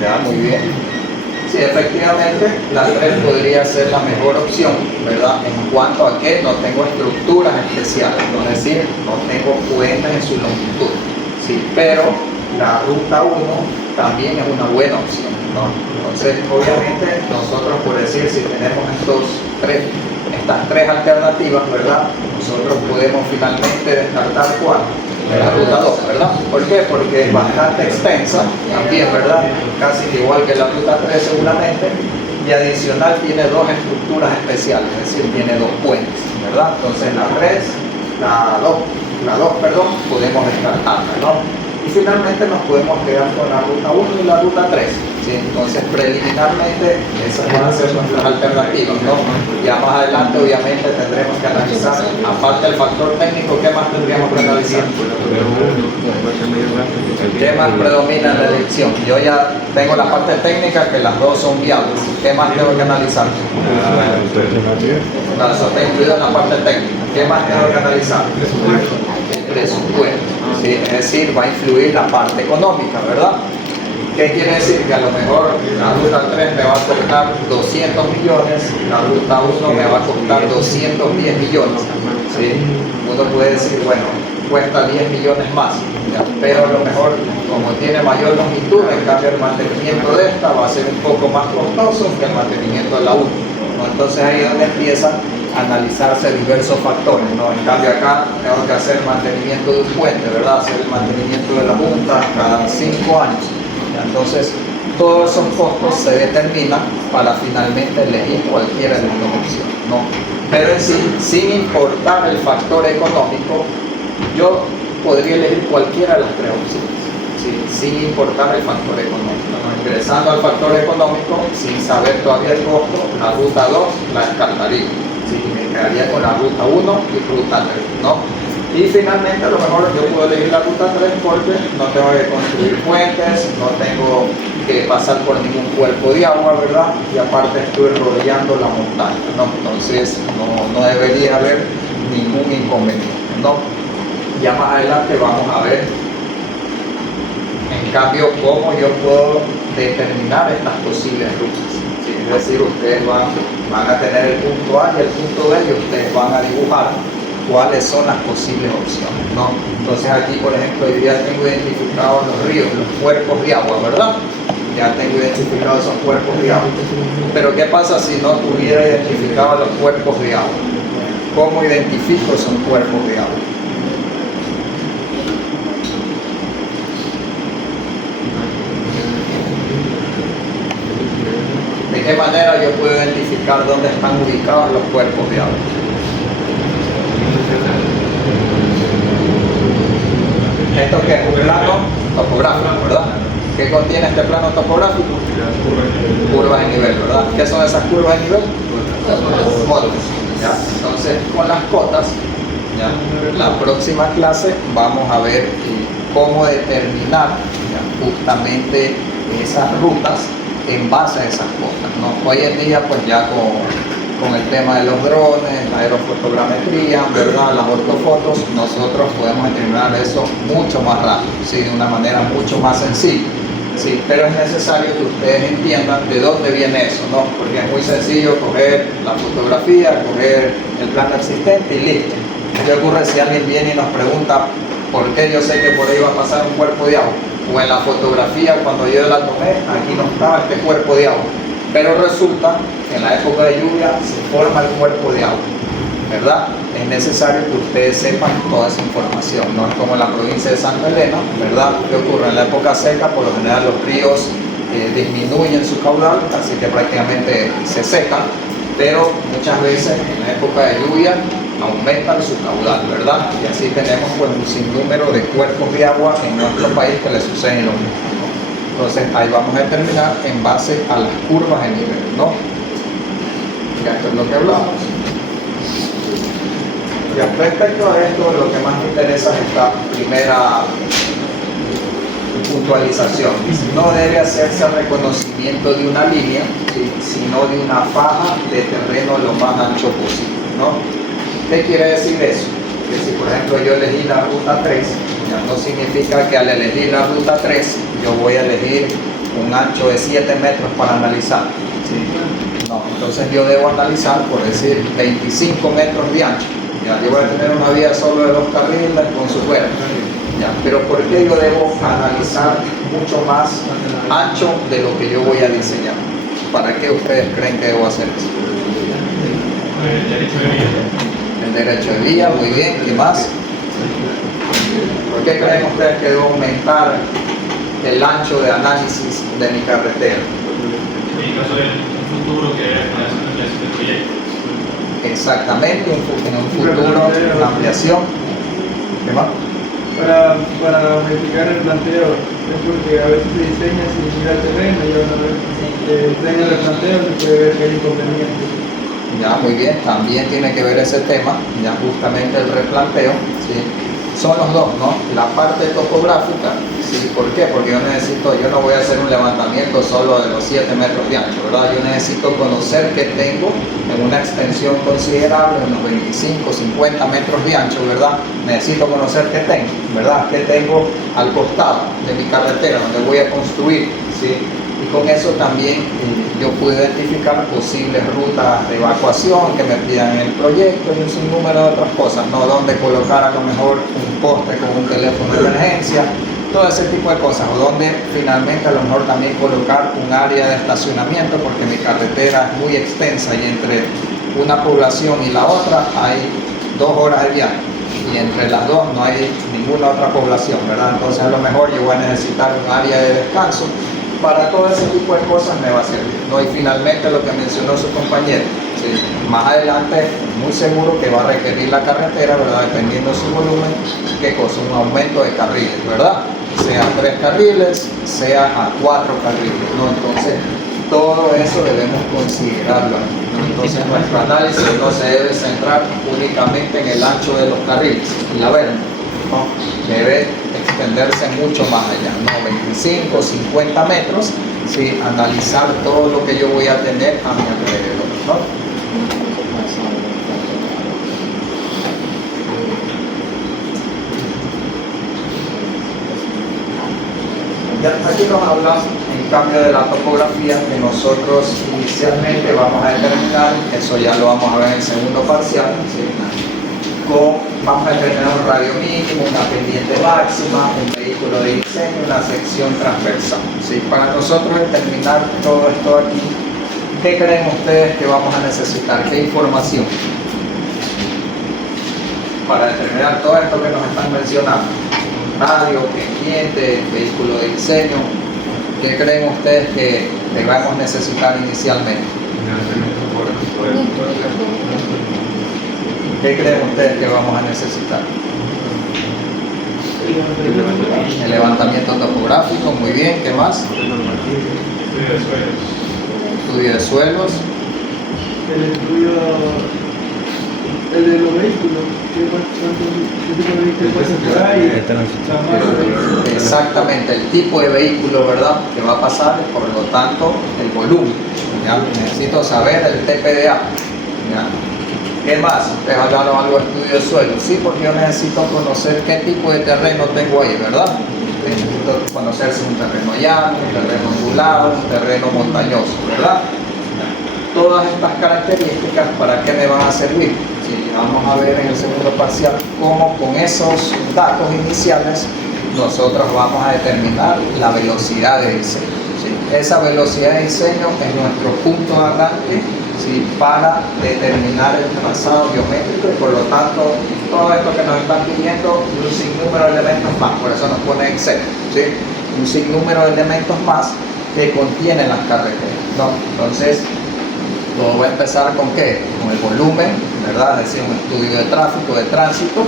Ya, muy bien. Sí, efectivamente, la 3 podría ser la mejor opción, ¿verdad? En cuanto a que no tengo estructuras especiales, es decir, no tengo puentes en su longitud. Sí, pero la ruta 1 también es una buena opción, ¿no? Entonces, obviamente, nosotros, por decir, si tenemos estas tres alternativas, ¿verdad? Nosotros podemos finalmente descartar cuál. La ruta 2, ¿verdad? ¿Por qué? Porque es bastante extensa también, ¿verdad? Casi igual que la ruta 3 seguramente, y adicional tiene dos estructuras especiales, es decir, tiene dos puentes, ¿verdad? Entonces la 3, la 2, podemos descartarla, ¿no? Y finalmente nos podemos quedar con la ruta 1 y la ruta 3, ¿sí? Entonces preliminarmente esas van a ser nuestras alternativas, ¿no? Ya más adelante obviamente tendremos que analizar, aparte del factor técnico, ¿qué más tendríamos que analizar? ¿Qué más predomina en la elección? Yo ya tengo la parte técnica, que las dos son viables. ¿Qué más tengo que analizar? No, eso está incluido en la parte técnica. ¿Qué más tengo que analizar? El presupuesto. ¿Sí? Es decir, va a influir la parte económica, ¿verdad? ¿Qué quiere decir? Que a lo mejor la ruta 3 me va a costar 200 millones, la ruta 1 me va a costar 210 millones. ¿Sí? Uno puede decir, bueno, cuesta 10 millones más, ¿ya? Pero a lo mejor, como tiene mayor longitud, en cambio el mantenimiento de esta va a ser un poco más costoso que el mantenimiento de la 1, ¿no? Entonces ahí es donde empiezan a analizarse diversos factores, ¿no? En cambio acá tengo que hacer mantenimiento de un puente, ¿verdad? Hacer el mantenimiento de la junta cada 5 años. Entonces, todos esos costos se determinan para finalmente elegir cualquiera de las dos opciones, ¿no? Pero en sí, sin importar el factor económico, yo podría elegir cualquiera de las tres opciones, ¿sí? Sin importar el factor económico, ¿no? Ingresando al factor económico, sin saber todavía el costo, la ruta 2 la descartaría, ¿sí? Y me quedaría con la ruta 1 y ruta 3, ¿no? Y finalmente a lo mejor yo puedo elegir la ruta 3 porque no tengo que construir puentes, no tengo que pasar por ningún cuerpo de agua, ¿verdad? Y aparte estoy rodeando la montaña, ¿no? Entonces no debería haber ningún inconveniente, ¿no? Ya más adelante vamos a ver, en cambio, cómo yo puedo determinar estas posibles rutas, ¿sí? Es decir, ustedes van a tener el punto A y el punto B y ustedes van a dibujar cuáles son las posibles opciones, ¿no? Entonces aquí, por ejemplo, hoy día tengo identificados los ríos, los cuerpos de agua, ¿verdad? Ya tengo identificados esos cuerpos de agua. Pero ¿qué pasa si no tuviera identificados los cuerpos de agua? ¿Cómo identifico esos cuerpos de agua? ¿De qué manera yo puedo identificar dónde están ubicados los cuerpos de agua? Esto que es un plano topográfico, ¿verdad? ¿Qué contiene este plano topográfico? Curvas de nivel, ¿verdad? ¿Qué son esas curvas de nivel? Cotas. ¿Ya? Entonces, con las cotas, ¿ya? La próxima clase vamos a ver cómo determinar, ¿ya? Justamente esas rutas en base a esas cotas, ¿no? Hoy en día, pues ya con el tema de los drones, la aerofotogrametría, ¿verdad? Las ortofotos, nosotros podemos determinar eso mucho más rápido, ¿sí? De una manera mucho más sencilla, ¿sí? Pero es necesario que ustedes entiendan de dónde viene eso, ¿no? Porque es muy sencillo coger la fotografía, coger el plano existente y listo. ¿Qué ocurre si alguien viene y nos pregunta por qué yo sé que por ahí va a pasar un cuerpo de agua? O en la fotografía, cuando yo la tomé, aquí no estaba este cuerpo de agua. Pero resulta que en la época de lluvia se forma el cuerpo de agua, ¿verdad? Es necesario que ustedes sepan toda esa información. No es como en la provincia de Santa Elena, ¿verdad? ¿Qué ocurre? En la época seca, por lo general los ríos disminuyen su caudal, así que prácticamente se secan, pero muchas veces en la época de lluvia aumentan su caudal, ¿verdad? Y así tenemos pues un sinnúmero de cuerpos de agua en nuestro país que le suceden lo mismo, ¿no? Entonces ahí vamos a determinar en base a las curvas de nivel, ¿no? Ya esto es lo que hablamos. Y respecto a esto, lo que más me interesa es esta primera puntualización. No debe hacerse el reconocimiento de una línea, ¿sí?, sino de una faja de terreno lo más ancho posible, ¿no? ¿Qué quiere decir eso? Que si por ejemplo yo elegí la ruta 3, ya no significa que al elegir la ruta 3 yo voy a elegir un ancho de 7 metros para analizar, ¿sí? No, entonces yo debo analizar, por decir, 25 metros de ancho. Ya, yo voy a tener una vía solo de 2 carriles con su cuerda. Ya, pero ¿por qué yo debo analizar mucho más ancho de lo que yo voy a diseñar? ¿Para qué ustedes creen que debo hacer eso? El derecho de vía. El derecho de vía, muy bien. ¿Qué más? ¿Por qué creen ustedes que debo aumentar el ancho de análisis de mi carretera? En caso del futuro que es para el proyecto. Exactamente, en un futuro, una ampliación. ¿Qué más? Para modificar el planteo, es porque a veces se diseña sin mirar el terreno y una vez diseña el planteo se puede ver que hay inconvenientes. Ya, muy bien, también tiene que ver ese tema, ya justamente el replanteo, ¿sí? Son los dos, ¿no? La parte topográfica, ¿sí? ¿Por qué? Porque yo no voy a hacer un levantamiento solo de los 7 metros de ancho, ¿verdad? Yo necesito conocer qué tengo en una extensión considerable, unos 25, 50 metros de ancho, ¿verdad? Necesito conocer qué tengo, ¿verdad? Qué tengo al costado de mi carretera, donde voy a construir, ¿sí? Y con eso también yo pude identificar posibles rutas de evacuación que me pidan en el proyecto y un sinnúmero de otras cosas, ¿no? Donde colocar a lo mejor un poste con un teléfono de emergencia, todo ese tipo de cosas, o donde finalmente a lo mejor también colocar un área de estacionamiento, porque mi carretera es muy extensa y entre una población y la otra hay 2 horas de viaje y entre las dos no hay ninguna otra población, ¿verdad? Entonces a lo mejor yo voy a necesitar un área de descanso. Para todo ese tipo de cosas me va a servir, ¿no? Y finalmente lo que mencionó su compañero, ¿sí? Más adelante muy seguro que va a requerir la carretera, ¿verdad? Dependiendo de su volumen, ¿qué cosa? Un aumento de carriles, ¿verdad? Sea a 3 carriles, sea a 4 carriles, ¿no? Entonces todo eso debemos considerarlo, ¿no? Entonces nuestro análisis no se debe centrar únicamente en el ancho de los carriles, la verga, ¿no? Debe extenderse mucho más allá, ¿no? 25, 50 metros, ¿sí? Analizar todo lo que yo voy a tener a mi alrededor, ¿no? Ya aquí nos habla en cambio de la topografía que nosotros inicialmente vamos a determinar, eso ya lo vamos a ver en el segundo parcial, ¿sí? Vamos a determinar un radio mínimo, una pendiente máxima, un vehículo de diseño, una sección transversal, ¿sí? Para nosotros determinar todo esto aquí, ¿qué creen ustedes que vamos a necesitar? ¿Qué información? Para determinar todo esto que nos están mencionando. Radio, pendiente, vehículo de diseño, ¿qué creen ustedes que debamos necesitar inicialmente? ¿Qué creen ustedes que vamos a necesitar? El levantamiento topográfico, muy bien, ¿qué más? Estudio de suelos. El estudio, el de los vehículos, qué tipo de vehículos hay, la masa. Exactamente, el tipo de vehículo, ¿verdad?, que va a pasar, por lo tanto, el volumen. ¿Ya? Necesito saber el TPDA. ¿Ya? ¿Qué más? Ustedes hablaron algo de estudio de suelo. Sí, porque yo necesito conocer qué tipo de terreno tengo ahí, ¿verdad? Necesito conocer si es un terreno llano, un terreno ondulado, un terreno montañoso, ¿verdad? Todas estas características, ¿para qué me van a servir? Sí, vamos a ver en el segundo parcial cómo con esos datos iniciales nosotros vamos a determinar la velocidad de diseño. ¿Sí? Esa velocidad de diseño es nuestro punto de arranque, ¿sí?, para determinar el trazado geométrico y por lo tanto todo esto que nos están pidiendo y un sinnúmero de elementos más, por eso nos pone Excel, ¿sí? Un sinnúmero de elementos más que contienen las carreteras, ¿no? Entonces, todo va a empezar con ¿qué? Con el volumen, ¿verdad? Es decir, un estudio de tráfico, de tránsito,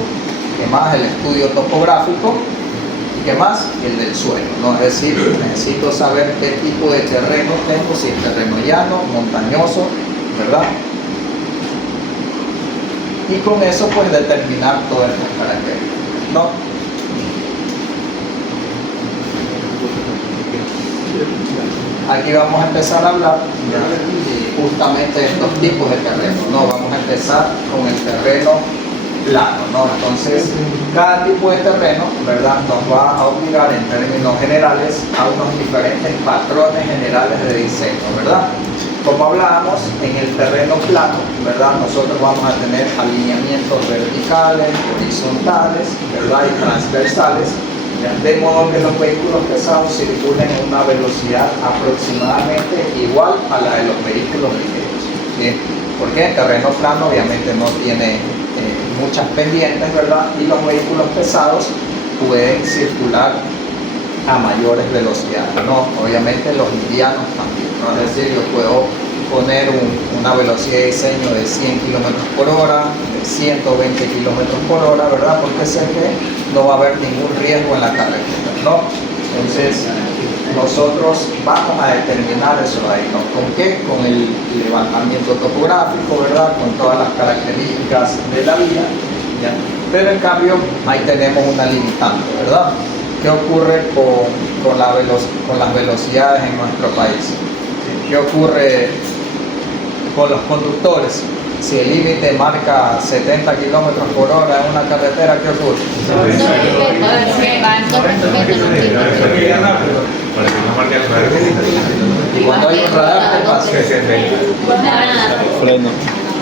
¿qué más? El estudio topográfico, ¿y qué más? El del suelo, ¿no? Es decir, necesito saber qué tipo de terreno tengo, si es terreno llano, montañoso, ¿verdad? Y con eso pues determinar todas estas características, ¿no? Aquí vamos a empezar a hablar justamente de estos tipos de terreno, ¿no? Vamos a empezar con el terreno plano, ¿no? Entonces, cada tipo de terreno, ¿verdad?, nos va a obligar en términos generales a unos diferentes patrones generales de diseño, ¿verdad? Como hablábamos, en el terreno plano, ¿verdad?, nosotros vamos a tener alineamientos verticales, horizontales, ¿verdad?, y transversales, de modo que los vehículos pesados circulen a una velocidad aproximadamente igual a la de los vehículos ligeros, ¿sí? Porque el terreno plano obviamente no tiene muchas pendientes, ¿verdad? Y los vehículos pesados pueden circular a mayores velocidades, ¿no? Obviamente los livianos también, ¿no? Es decir, yo puedo poner una velocidad de diseño de 100 km por hora, de 120 km por hora, ¿verdad? Porque sé que no va a haber ningún riesgo en la carretera, ¿no? Entonces, nosotros vamos a determinar eso ahí, ¿no? ¿Con qué? Con el levantamiento topográfico, ¿verdad? Con todas las características de la vía, ¿ya? Pero en cambio, ahí tenemos una limitante, ¿verdad? ¿Qué ocurre con las velocidades en nuestro país? ¿Qué ocurre con los conductores? Si el límite marca 70 km por hora en una carretera, ¿qué ocurre? Y cuando hay un radar, ¿qué pasa? Freno.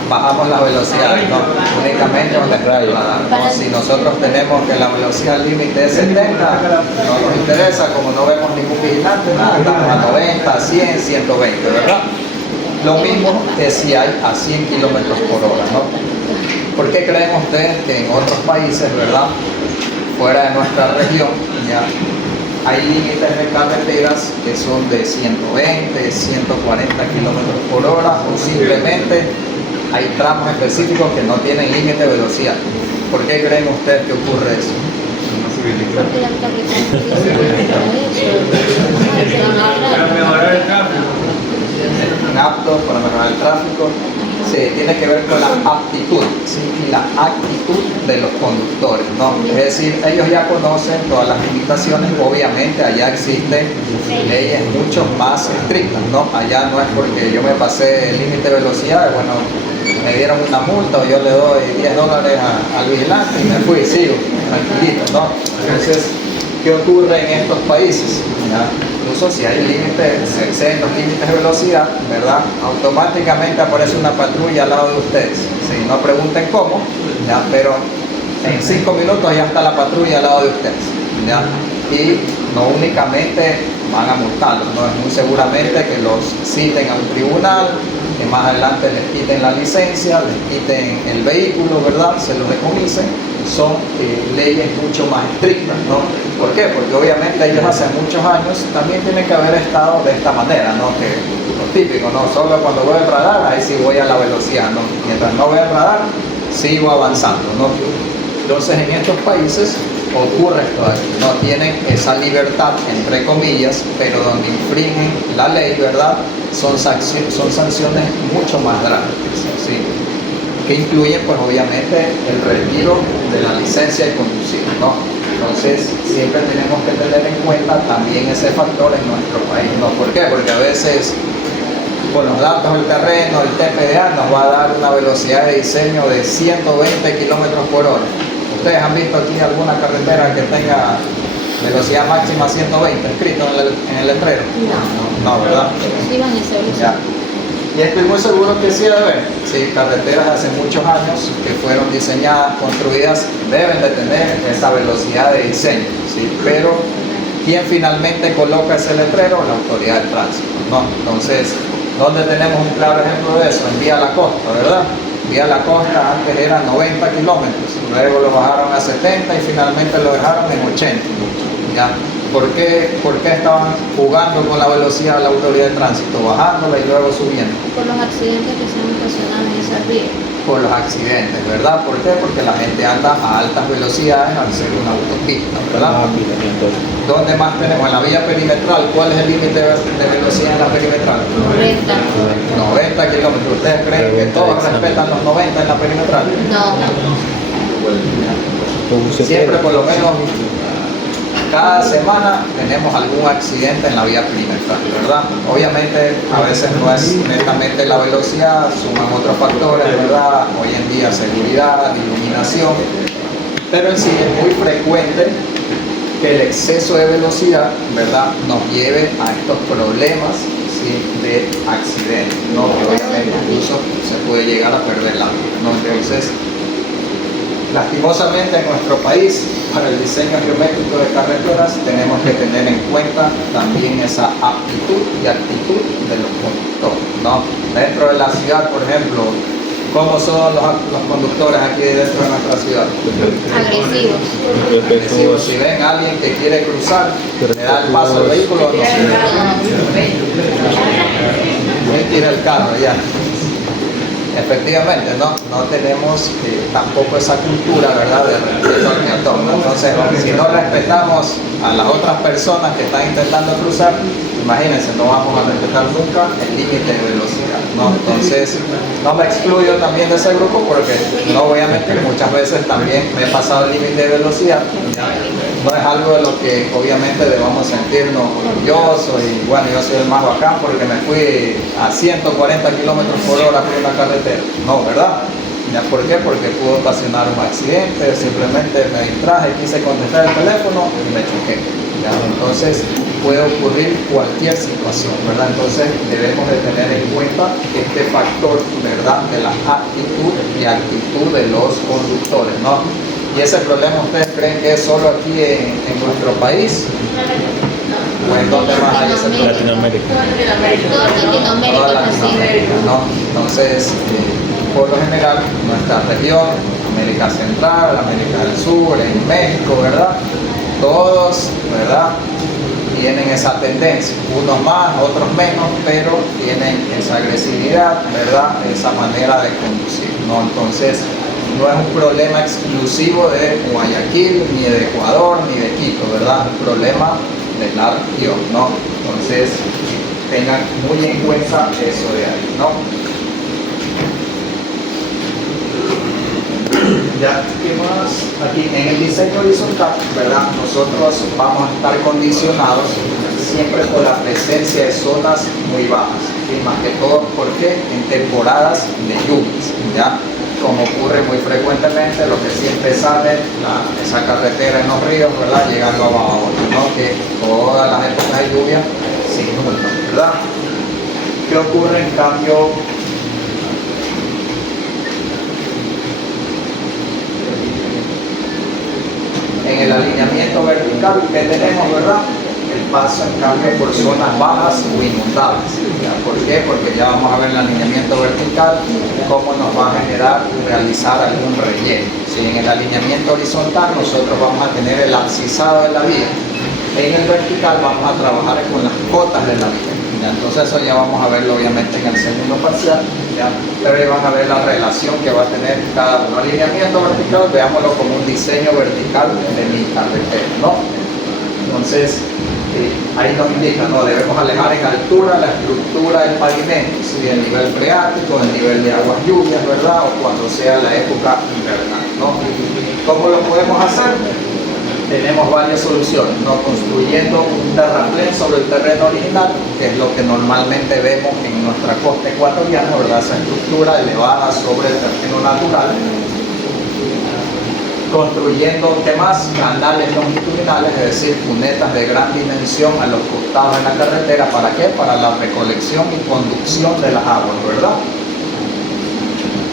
Bajamos la velocidad, ¿no? Únicamente donde está el radar, ¿no? Si nosotros tenemos que la velocidad límite es 70, no nos interesa, como no vemos ningún vigilante, nada, estamos a 90, 100, 120, ¿verdad? Lo mismo que si hay a 100 kilómetros por hora, ¿no? ¿Por qué creen ustedes que en otros países, ¿verdad?, fuera de nuestra región, ya hay límites de carreteras que son de 120, 140 kilómetros por hora, o simplemente hay tramos específicos que no tienen límite de velocidad? ¿Por qué creen ustedes que ocurre eso? Porque la carretera Para mejorar el tráfico. Aptos para mejorar el tráfico, sí, tiene que ver con la aptitud, ¿sí? Y la actitud de los conductores, ¿no? Es decir, ellos ya conocen todas las limitaciones, obviamente allá existen leyes mucho más estrictas, ¿no? Allá no es porque yo me pasé el límite de velocidad, bueno, me dieron una multa o yo le doy $10 al vigilante y me fui, sigo, tranquilito, ¿no? Entonces, ¿qué ocurre en estos países? ¿Ya? Incluso si hay límites, se exceden los límites de velocidad, ¿verdad?, automáticamente aparece una patrulla al lado de ustedes. ¿Sí? No pregunten cómo, ¿ya?, pero en 5 minutos ya está la patrulla al lado de ustedes, ¿ya? Y no únicamente van a multarlos, ¿no? Es muy seguramente que los citen a un tribunal, que más adelante les quiten la licencia, les quiten el vehículo, ¿verdad?, se los decomisen. Son leyes mucho más estrictas, ¿no? ¿Por qué? Porque obviamente ellos hace muchos años también tienen que haber estado de esta manera, ¿no? Que lo típico, ¿no? Solo cuando veo el radar, ahí sí voy a la velocidad, ¿no? Mientras no veo el radar, sigo avanzando, ¿no? Entonces en estos países ocurre esto aquí, ¿no? Tienen esa libertad, entre comillas, pero donde infringen la ley, ¿verdad?, son sanciones mucho más drásticas, ¿sí?, que incluyen pues obviamente el retiro de la licencia de conducir, ¿no? Entonces siempre tenemos que tener en cuenta también ese factor en nuestro país, ¿no? ¿Por qué? Porque a veces con los datos del terreno, el TPA nos va a dar una velocidad de diseño de 120 kilómetros por hora. ¿Ustedes han visto aquí alguna carretera que tenga velocidad máxima 120 escrito en el letrero? No, ¿verdad? Sí, van a esa velocidad. Ya. Y estoy muy seguro que sí debe haber. Sí, carreteras de hace muchos años que fueron diseñadas, construidas, deben de tener esa velocidad de diseño, ¿sí? Pero ¿quién finalmente coloca ese letrero? La autoridad del tránsito, ¿no? Entonces, ¿dónde tenemos un claro ejemplo de eso? En Vía La Costa, ¿verdad? Vía La Costa antes era 90 kilómetros, luego lo bajaron a 70 y finalmente lo dejaron en 80, ¿ya? ¿Por qué estaban jugando con la velocidad de la autoridad de tránsito? Bajándola y luego subiendo. Por los accidentes que se han ocasionado en esas vías. Por los accidentes, ¿verdad? ¿Por qué? Porque la gente anda a altas velocidades al ser una autopista, ¿verdad? ¿Dónde más tenemos? En la vía perimetral, ¿cuál es el límite de velocidad en la perimetral? 90. 90 kilómetros. ¿Ustedes creen que todos respetan los 90 en la perimetral? No. Siempre por lo menos cada semana tenemos algún accidente en la vía perimetral, ¿verdad? Obviamente a veces no es netamente la velocidad, suman otros factores, ¿verdad? Hoy en día seguridad, iluminación, pero en sí es muy frecuente que el exceso de velocidad, ¿verdad?, nos lleve a estos problemas, ¿sí?, de accidentes, ¿no? Que obviamente incluso se puede llegar a perder la vida, ¿no? Entonces, lastimosamente en nuestro país, para el diseño geométrico de carreteras tenemos que tener en cuenta también esa aptitud y actitud de los conductores, ¿no? Dentro de la ciudad, por ejemplo, ¿cómo son los conductores aquí dentro de nuestra ciudad? Agresivos. Agresivos. Si ven a alguien que quiere cruzar, le da el paso al vehículo, no se él tira el carro ya. Efectivamente, no tenemos tampoco esa cultura, ¿verdad?, de respeto al peatón, ¿no? Entonces, si no respetamos a las otras personas que están intentando cruzar, imagínense, no vamos a respetar nunca el límite de velocidad, ¿no? Entonces, no me excluyo también de ese grupo porque no voy a mentir, muchas veces también me he pasado el límite de velocidad. No es algo de lo que obviamente debamos sentirnos orgullosos y bueno, yo soy el más bacán porque me fui a 140 kilómetros por hora por una carretera. No, ¿verdad? ¿Ya por qué? Porque pudo ocasionar un accidente, simplemente me distraje, quise contestar el teléfono y me choqué. ¿Ya? Entonces puede ocurrir cualquier situación, ¿verdad? Entonces debemos de tener en cuenta este factor, ¿verdad?, de la actitud y actitud de los conductores, ¿no? ¿Y ese problema ustedes creen que es solo aquí en nuestro país? ¿O en dónde más hay ese problema? Latinoamérica. Toda Latinoamérica Toda es así. Latinoamérica, ¿no? Entonces, por lo general, nuestra región, América Central, América del Sur, en México, ¿verdad? Todos, ¿verdad?, tienen esa tendencia, unos más, otros menos, pero tienen esa agresividad, ¿verdad?, esa manera de conducir, ¿no? Entonces, no es un problema exclusivo de Guayaquil, ni de Ecuador, ni de Quito, ¿verdad? Es un problema de la región, ¿no? Entonces, tengan muy en cuenta eso de ahí, ¿no? Ya, ¿qué más? Aquí en el diseño horizontal, ¿verdad?, nosotros vamos a estar condicionados siempre por la presencia de zonas muy bajas, ¿sí? Más que todo porque en temporadas de lluvias, ¿ya? Como ocurre muy frecuentemente, lo que siempre sale, esa carretera en los ríos, ¿verdad?, llegando a Babahoyo, ¿no? Que todas las épocas de lluvia se inundan, ¿verdad? ¿Qué ocurre en cambio? En el alineamiento vertical que tenemos, ¿verdad?, el paso en cambio por zonas bajas o inundables. ¿Ya? ¿Por qué? Porque ya vamos a ver el alineamiento vertical cómo nos va a generar realizar algún relleno. Si en el alineamiento horizontal nosotros vamos a tener el abscisado de la vía, en el vertical vamos a trabajar con las cotas de la vía. ¿Ya? Entonces eso ya vamos a verlo obviamente en el segundo parcial, ¿ya? Pero ahí van a ver la relación que va a tener cada uno. Alineamiento vertical, veámoslo como un diseño vertical de mi carretera, ¿no? Entonces, ahí nos indica, ¿no?, debemos alejar en altura la estructura del pavimento, si el nivel freático, el nivel de aguas lluvias, ¿verdad?, o cuando sea la época invernal, ¿no? ¿Cómo lo podemos hacer? Tenemos varias soluciones, ¿no? Construyendo un terraplén sobre el terreno original, que es lo que normalmente vemos en nuestra costa ecuatoriana, ¿verdad?, esa estructura elevada sobre el terreno natural. Construyendo, ¿qué más?, canales longitudinales, es decir, cunetas de gran dimensión a los costados de la carretera. ¿Para qué? Para la recolección y conducción de las aguas, ¿verdad?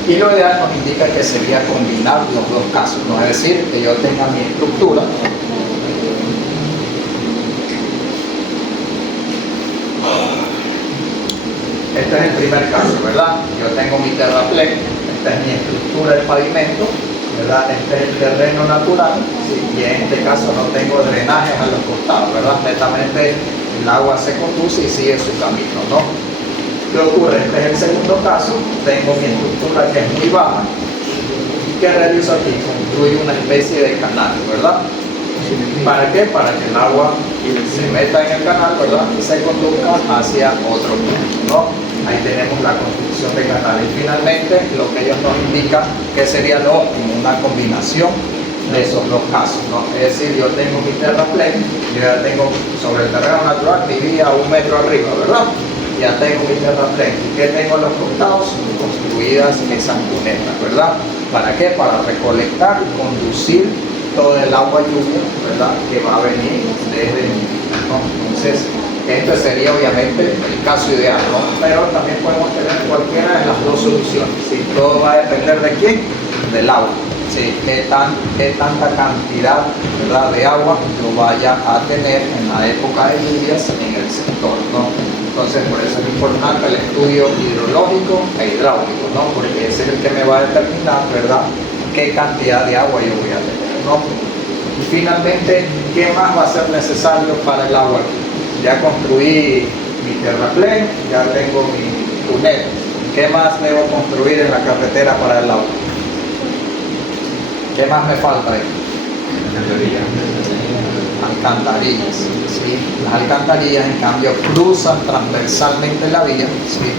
Y lo ideal nos indica que sería combinar los dos casos, ¿no? Es decir, que yo tenga mi estructura, este es el primer caso, ¿verdad? Yo tengo mi terraplén, esta es mi estructura del pavimento, ¿verdad? Este es el terreno natural, ¿sí? Y en este caso no tengo drenajes a los costados, ¿verdad? Netamente el agua se conduce y sigue su camino, ¿no? ¿Qué ocurre? Este es el segundo caso, tengo mi estructura que es muy baja. ¿Qué realizo aquí? Construyo una especie de canal, ¿verdad? ¿Para qué? Para que el agua se meta en el canal, ¿verdad? Y se conduzca hacia otro punto, ¿no? Ahí tenemos la construcción de canal. Y finalmente, lo que ellos nos indican que sería lo óptimo, una combinación de esos dos casos, ¿no? Es decir, yo tengo mi terraplén, yo ya tengo sobre el terreno natural mi vía 1 metro arriba, ¿verdad? Ya tengo mi terraplén. ¿Y qué tengo en los costados? Construidas esas cunetas, ¿verdad? ¿Para qué? Para recolectar y conducir todo el agua lluvia, ¿verdad? Que va a venir desde mi vida, ¿no? Entonces, esto sería obviamente el caso ideal, ¿no? Pero también podemos tener cualquiera de las dos soluciones, ¿sí? Todo va a depender de quién, del agua, ¿sí? Qué tanta cantidad, ¿verdad?, de agua lo vaya a tener en la época de lluvias en el sector, ¿no? Entonces, por eso es importante el estudio hidrológico e hidráulico, ¿no? Porque ese es el que me va a determinar, ¿verdad?, qué cantidad de agua yo voy a tener, ¿no? Y finalmente, ¿qué más va a ser necesario para el agua aquí? Ya construí mi terraplén, ya tengo mi túnel. ¿Qué más debo construir en la carretera para el agua? ¿Qué más me falta ahí? Alcantarillas, ¿sí? Las alcantarillas en cambio cruzan transversalmente la vía, ¿sí?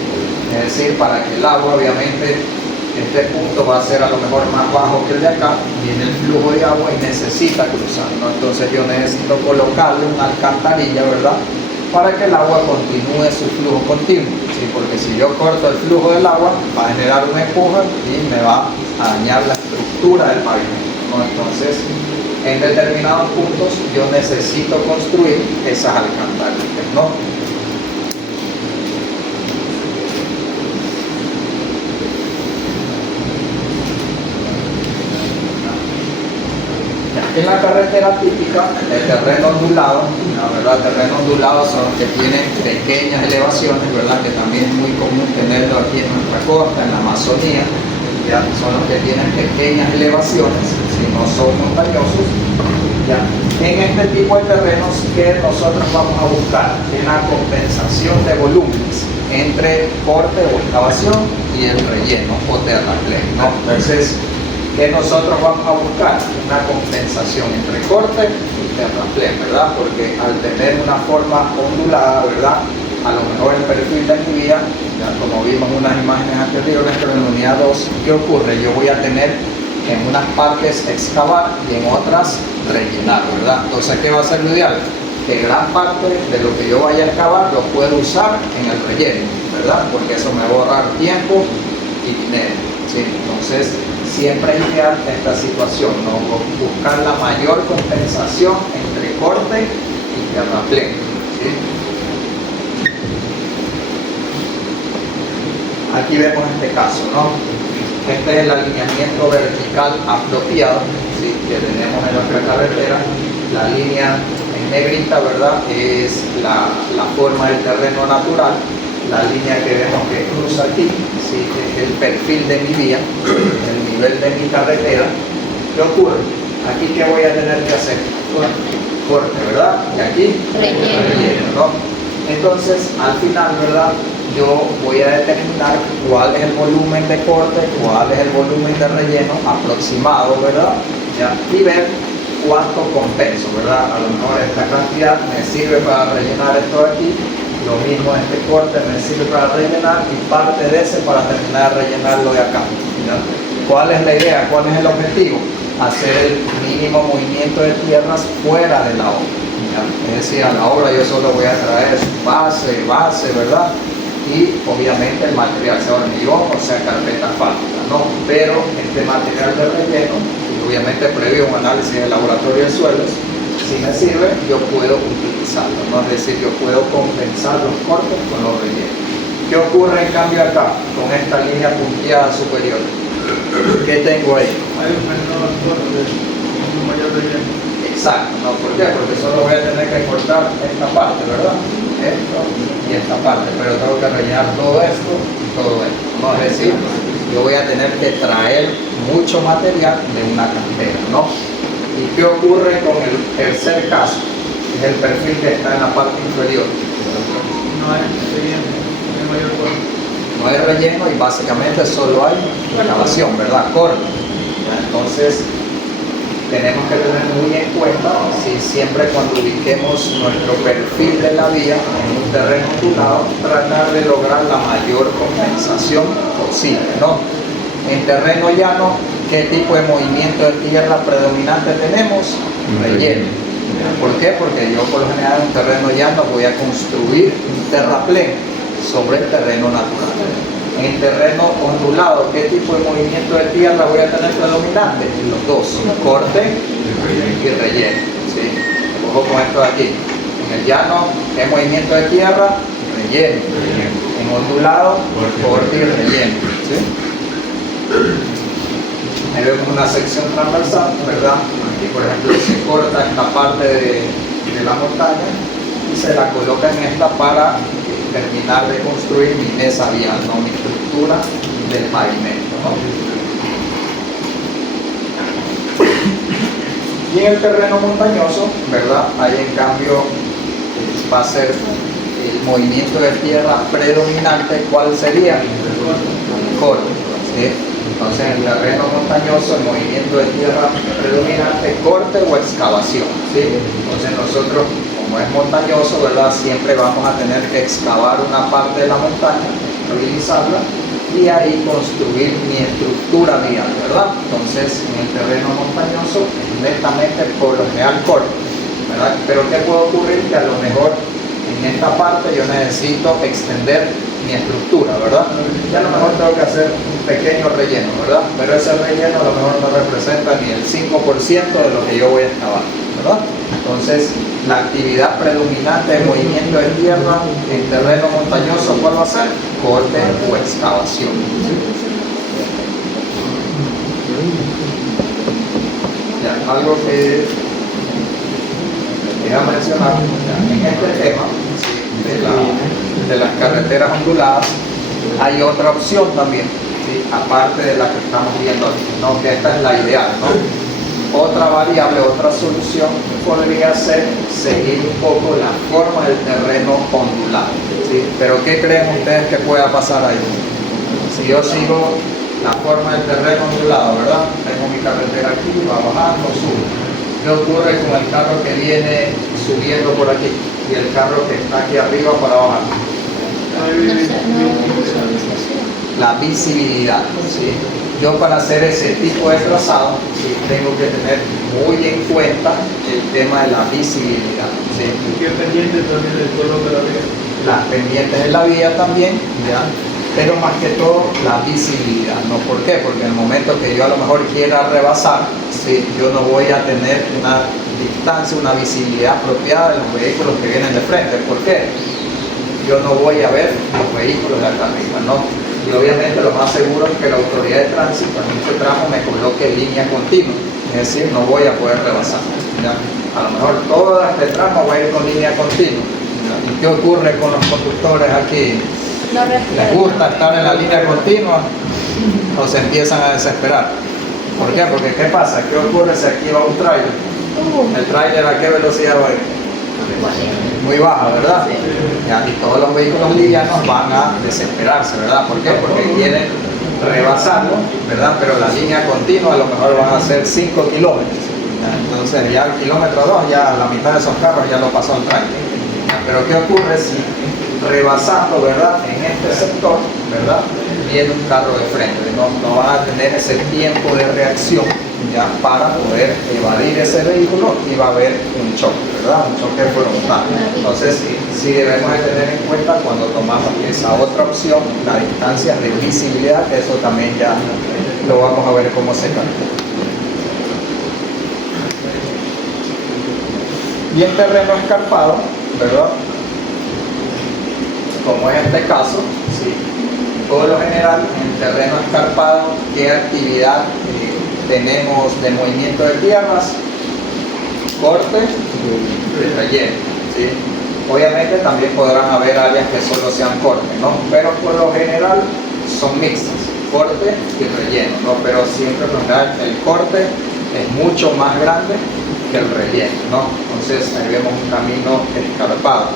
Es decir, para que el agua obviamente este punto va a ser a lo mejor más bajo que el de acá, viene el flujo de agua y necesita cruzar, ¿no? Entonces yo necesito colocarle una alcantarilla, ¿verdad?, para que el agua continúe su flujo continuo, ¿sí? Porque si yo corto el flujo del agua va a generar un empuje y me va a dañar la estructura del pavimento, ¿no? Entonces en determinados puntos yo necesito construir esas alcantarillas, ¿no? En la carretera típica, el terreno ondulado, la verdad, terreno ondulado son los que tienen pequeñas elevaciones, ¿verdad?, que también es muy común tenerlo aquí en nuestra costa, en la Amazonía, ¿ya? Son los que tienen pequeñas elevaciones, si no son montañosos, ¿ya? En este tipo de terrenos, que nosotros vamos a buscar una compensación de volúmenes entre corte o excavación y el relleno o terraplén, ¿no? Entonces, que nosotros vamos a buscar una compensación entre corte y terraplén, ¿verdad? Porque al tener una forma ondulada, ¿verdad?, a lo mejor el perfil de mi vía, ya como vimos en unas imágenes anteriores, pero en la unidad 2, ¿qué ocurre? Yo voy a tener en unas partes excavar y en otras rellenar, ¿verdad? Entonces, ¿qué va a ser lo ideal? Que gran parte de lo que yo vaya a excavar lo puedo usar en el relleno, ¿verdad? Porque eso me va a ahorrar tiempo y dinero, ¿sí? Entonces, siempre hay que dar esta situación, ¿no? Buscar la mayor compensación entre corte y terraplén, ¿sí? Aquí vemos este caso, ¿no? Este es el alineamiento vertical apropiado, ¿sí?, que tenemos en nuestra carretera. La línea en negrita, ¿verdad?, es la forma del terreno natural. La línea que vemos que cruza aquí, ¿sí?, es el perfil de mi vía, el nivel de mi carretera. ¿Qué ocurre? Aquí, ¿qué voy a tener que hacer? Corte, ¿verdad? Y aquí, relleno, ¿no? Entonces, al final, ¿verdad?, yo voy a determinar cuál es el volumen de corte, cuál es el volumen de relleno aproximado, ¿verdad? ¿Ya? Y ver cuánto compenso, ¿verdad? A lo mejor esta cantidad me sirve para rellenar esto de aquí, lo mismo este corte me sirve para rellenar y parte de ese para terminar de rellenarlo de acá, ¿ya? ¿Cuál es la idea? ¿Cuál es el objetivo? Hacer el mínimo movimiento de tierras fuera de la obra, ¿ya? Es decir, a la obra yo solo voy a traer su base, ¿verdad?, y obviamente el material, sea hormigón o sea carpeta asfáltica, ¿no? Pero este material de relleno, obviamente previo a un análisis de laboratorio de suelos, si me sirve, yo puedo utilizarlo, ¿no? Es decir, yo puedo compensar los cortes con los rellenos. ¿Qué ocurre en cambio acá, con esta línea punteada superior? ¿Qué tengo ahí? Hay un menor corte, un mayor relleno. Exacto, ¿no? ¿Por qué? Porque solo voy a tener que cortar esta parte, ¿verdad? Esto y esta parte, pero tengo que rellenar todo esto y todo esto, ¿no? Es decir, yo voy a tener que traer mucho material de una cantera, ¿no? ¿Y qué ocurre con el tercer caso? Es el perfil que está en la parte inferior. No hay relleno, no hay mayor cosa. No hay relleno y básicamente solo hay excavación, ¿verdad? Corte. ¿Ya? Entonces, tenemos que tener muy en cuenta, si siempre cuando ubiquemos nuestro perfil de la vía en un terreno ondulado, tratar de lograr la mayor compensación posible, ¿no? En terreno llano, ¿qué tipo de movimiento de tierra predominante tenemos? Relleno. ¿Por qué? Porque yo por lo general en terreno llano voy a construir un terraplén sobre el terreno natural. En terreno ondulado, ¿qué tipo de movimiento de tierra voy a tener predominante? Los dos, corte y relleno. ¿Sí? Ojo con esto de aquí. En el llano, ¿qué movimiento de tierra? Relleno. En ondulado, corte y relleno. ¿Sí? Ahí vemos una sección transversal, ¿verdad? Aquí, por ejemplo, se corta esta parte de la montaña y se la coloca en esta para terminar de construir mi mesa vial, ¿no? Mi estructura del pavimento, ¿no? Y en el terreno montañoso, ¿verdad? Ahí en cambio va a ser el movimiento de tierra predominante. ¿Cuál sería? Corte, ¿sí? Entonces en el terreno montañoso el movimiento de tierra predominante, corte o excavación, ¿sí? Entonces nosotros, como es montañoso, ¿verdad? Siempre vamos a tener que excavar una parte de la montaña, realizarla y ahí construir mi estructura vial, ¿verdad? Entonces en el terreno montañoso netamente por lo general corte, ¿verdad? Pero ¿qué puede ocurrir? Que a lo mejor en esta parte yo necesito extender mi estructura, ¿verdad? Y a lo mejor tengo que hacer un pequeño relleno, ¿verdad? Pero ese relleno a lo mejor no representa ni el 5% de lo que yo voy a excavar, ¿verdad? Entonces, la actividad predominante de movimiento de tierra en terreno montañoso, ¿cuál va a ser? Corte o excavación. Ya, algo que quería mencionar en este tema de las carreteras onduladas, hay otra opción también, ¿sí? Aparte de la que estamos viendo aquí, ¿no? Que esta es la ideal, ¿no? Otra variable, otra solución podría ser seguir un poco la forma del terreno ondulado, ¿sí? Pero ¿qué creen ustedes que pueda pasar ahí? Si yo sigo la forma del terreno ondulado, ¿verdad? Tengo mi carretera aquí, va bajando, sube. ¿Qué ocurre con el carro que viene subiendo por aquí y el carro que está aquí arriba para bajar? La visibilidad, ¿sí? Yo para hacer ese tipo de trazado, ¿sí? Tengo que tener muy en cuenta el tema de la visibilidad, ¿sí? ¿Qué pendiente también del color de la vía? Las pendientes de la vía también, ¿ya? Pero más que todo la visibilidad, ¿no? ¿Por qué? Porque en el momento que yo a lo mejor quiera rebasar, ¿sí? Yo no voy a tener una distancia, una visibilidad apropiada de los vehículos que vienen de frente. ¿Por qué? Yo no voy a ver los vehículos de acá arriba, ¿no? Y obviamente lo más seguro es que la autoridad de tránsito en este tramo me coloque línea continua, es decir, no voy a poder rebasar, ¿ya? A lo mejor todo este tramo va a ir con línea continua, ¿ya? ¿Y qué ocurre con los conductores aquí? ¿Les gusta estar en la línea continua o se empiezan a desesperar? ¿Por qué? Porque ¿qué pasa? ¿Qué ocurre si aquí va un tráiler? ¿El tráiler a qué velocidad va a ir? Muy baja, ¿verdad? Ya, y todos los vehículos livianos van a desesperarse, ¿verdad? ¿Por qué? Porque quieren rebasarlo, ¿verdad? Pero la línea continua a lo mejor van a ser 5 kilómetros. Entonces ya el kilómetro 2, ya la mitad de esos carros ya lo pasó el tráiler. Pero ¿qué ocurre si rebasando, ¿verdad? En este sector, ¿verdad? Viene un carro de frente, no van a tener ese tiempo de reacción ya para poder evadir ese vehículo y va a haber un choque, ¿verdad? Un choque frontal. Entonces, sí debemos de tener en cuenta cuando tomamos esa otra opción, la distancia de visibilidad, que eso también ya lo vamos a ver cómo se calcula. Y en terreno escarpado, ¿verdad? Como es este caso, ¿sí? Por lo general, en terreno escarpado, ¿qué actividad tenemos de movimiento de tierras? Corte y relleno, ¿sí? Obviamente también podrán haber áreas que solo sean corte, ¿no? Pero por lo general son mixtas, corte y relleno, ¿no? Pero siempre el corte es mucho más grande que el relleno, ¿no? Entonces ahí vemos un camino escarpado.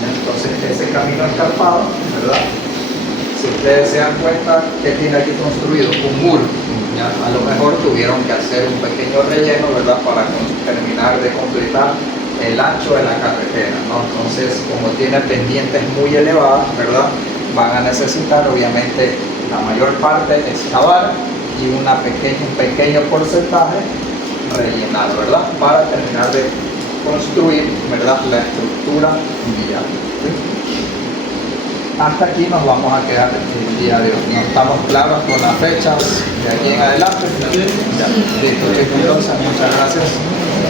Entonces ese camino escarpado, ¿verdad? Si ustedes se dan cuenta que tiene aquí construido un muro, ¿ya? A lo mejor tuvieron que hacer un pequeño relleno, ¿verdad? Para terminar de completar el ancho de la carretera, ¿no? Entonces, como tiene pendientes muy elevadas, ¿verdad? Van a necesitar, obviamente, la mayor parte excavar y un pequeño porcentaje rellenar, ¿verdad? Para terminar de construir, ¿verdad? La estructura vial. Hasta aquí nos vamos a quedar el día de hoy. ¿No estamos claros con las fechas de aquí en adelante? Ya. Listo, chicos, entonces, muchas gracias.